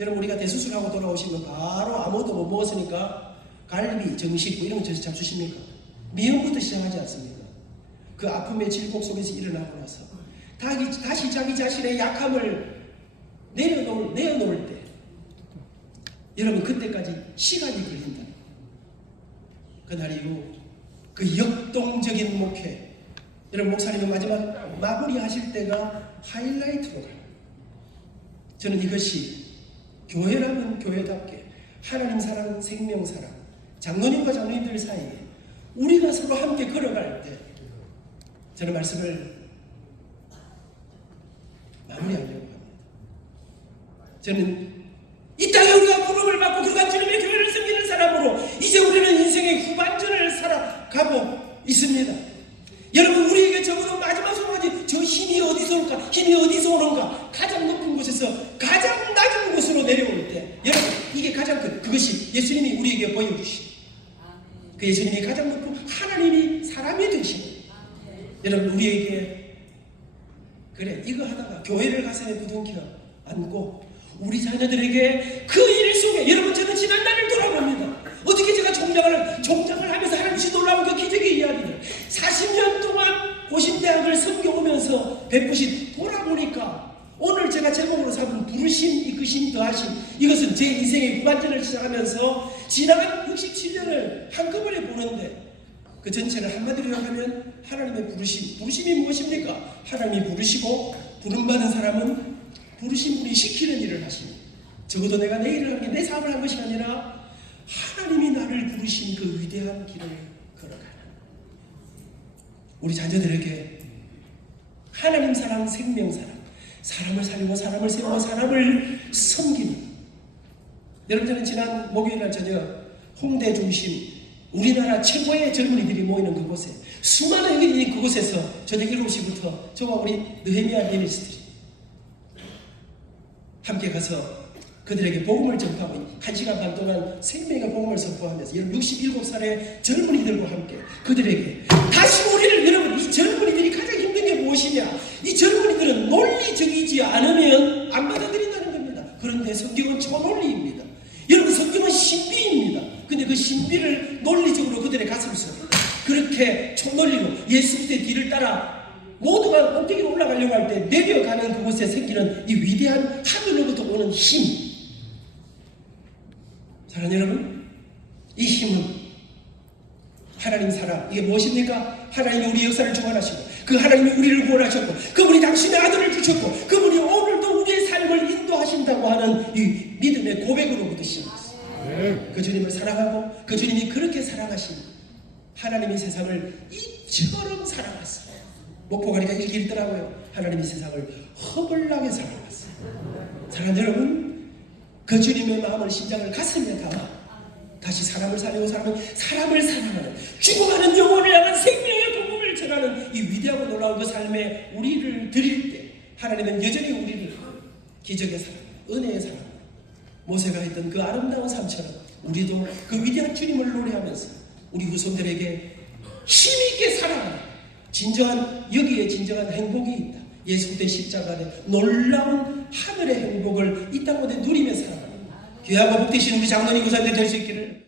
여러분 우리가 대수술하고 돌아오시면 바로 아무것도 못 먹었으니까 갈비, 정식 뭐 이런 거 잡수십니까? 미움부터 시작하지 않습니까? 그 아픔의 질곡 속에서 일어나고 나서 다시 자기 자신의 약함을 내어놓을 때 여러분 그때까지 시간이 걸린다. 그날 이후 그 역동적인 목회 여러분 목사님이 마지막 마무리하실 때가 하이라이트로 가요. 저는 이것이 교회라면 교회답게 하나님 사랑, 생명 사랑 장로님과 장로님들 사이에 우리가 서로 함께 걸어갈 때 저는 말씀을 마무리하려고 합니다. 저는 이 땅에 우리가 부름을 받고 그가 주님의 교회를 섬기는 사람으로 이제 우리는 인생의 후반전을 살아가고 있습니다. 여러분 우리에게 적어도 마지막 소까지 저 힘이 어디서 올까? 힘이 어디서 오는가? 가장 높은 곳에서 가장 낮은 곳으로 내려올 때 여러분 이게 가장 그것이 예수님이 우리에게 보여주신 그 예수님이 가장 높은 하나님이 사람이 되신 여러분 우리에게 그래 이거 하다가 교회를 가슴에 부둥켜 안고 우리 자녀들에게 그 일 속에 여러분 저는 지난날을 돌아봅니다. 어떻게 제가 종장을 하면서 하나님이 놀라운 그 기적의 이야기들 40년 동안 고신대학을 섬겨오면서 베푸신 돌아보니까 오늘 제가 제목으로 삼은 부르심 이끄심 더하심 이것은 제 인생의 후반전을 시작하면서 지나간 67년을 한꺼번에 보는데 그 전체를 한마디로 요약하면 하나님의 부르심이 무엇입니까? 하나님이 부르시고 부름받은 사람은 부르신 분이 시키는 일을 하십니다. 적어도 내가 내 일을 한 게 내 사업을 한 것이 아니라 하나님이 나를 부르신 그 위대한 길을 걸어가는 우리 자녀들에게 하나님 사랑 생명 사랑 사람을 살리고 사람을 세우고 사람을 섬기는 여러분 저는 지난 목요일날 저녁 홍대 중심 우리나라 최고의 젊은이들이 모이는 그곳에 수많은 여인이 그곳에서 저녁 7시부터 저와 우리 느헤미야 미니스트리 함께 가서 그들에게 복음을 전파하고 1시간 반 동안 생명의 복음을 선포하면서 67살의 젊은이들과 함께 그들에게 다시 우리를 여러분 이 젊은이들이 가장 힘든 게 무엇이냐 이 젊은이들은 논리적이지 않으면 안 받아들인다는 겁니다. 그런데 성경은 초논리입니다. 여러분 성경은 신비입니다. 근데 그 신비를 논리적으로 그들의 가슴속에 그렇게 초논리로 예수 그리스도의 길을 따라 모두가 꼭대기로 올라가려고 할 때 내려가는 그곳에 생기는 이 위대한 하늘로부터 오는 힘 사랑하는 여러분 이 힘은 하나님 사랑 이게 무엇입니까? 하나님이 우리 역사를 주관하시고 그 하나님이 우리를 구원하셨고 그분이 당신의 아들을 주셨고 그분이 오늘도 우리의 삶을 인도하신다고 하는 이 믿음의 고백으로부터 시작했습니다. 그 주님을 사랑하고 그 주님이 그렇게 사랑하신 하나님이 세상을 이처럼 사랑했어요. 목포가니까 이렇게 읽더라고요. 하나님이 세상을 허벌나게 사랑했어요. 사랑하는 여러분 그 주님의 마음을 심장을 가슴에 담아 다시 사람을 살리고 사람을 사랑하는 죽어가는 영혼을 향한 생명의 복음을 전하는 이 위대하고 놀라운 그 삶에 우리를 드릴 때 하나님은 여전히 우리를 기적의 사랑, 은혜의 사랑 모세가 했던 그 아름다운 삶처럼 우리도 그 위대한 주님을 노래하면서 우리 후손들에게 힘있게 살아가는 여기에 진정한 행복이 있다. 예수 그리스도의 십자가 안에 놀라운 하늘의 행복을 이 땅 가운데 누리며 살아가는 귀하고 복되신 우리 장로님 교사님들 될 수 있기를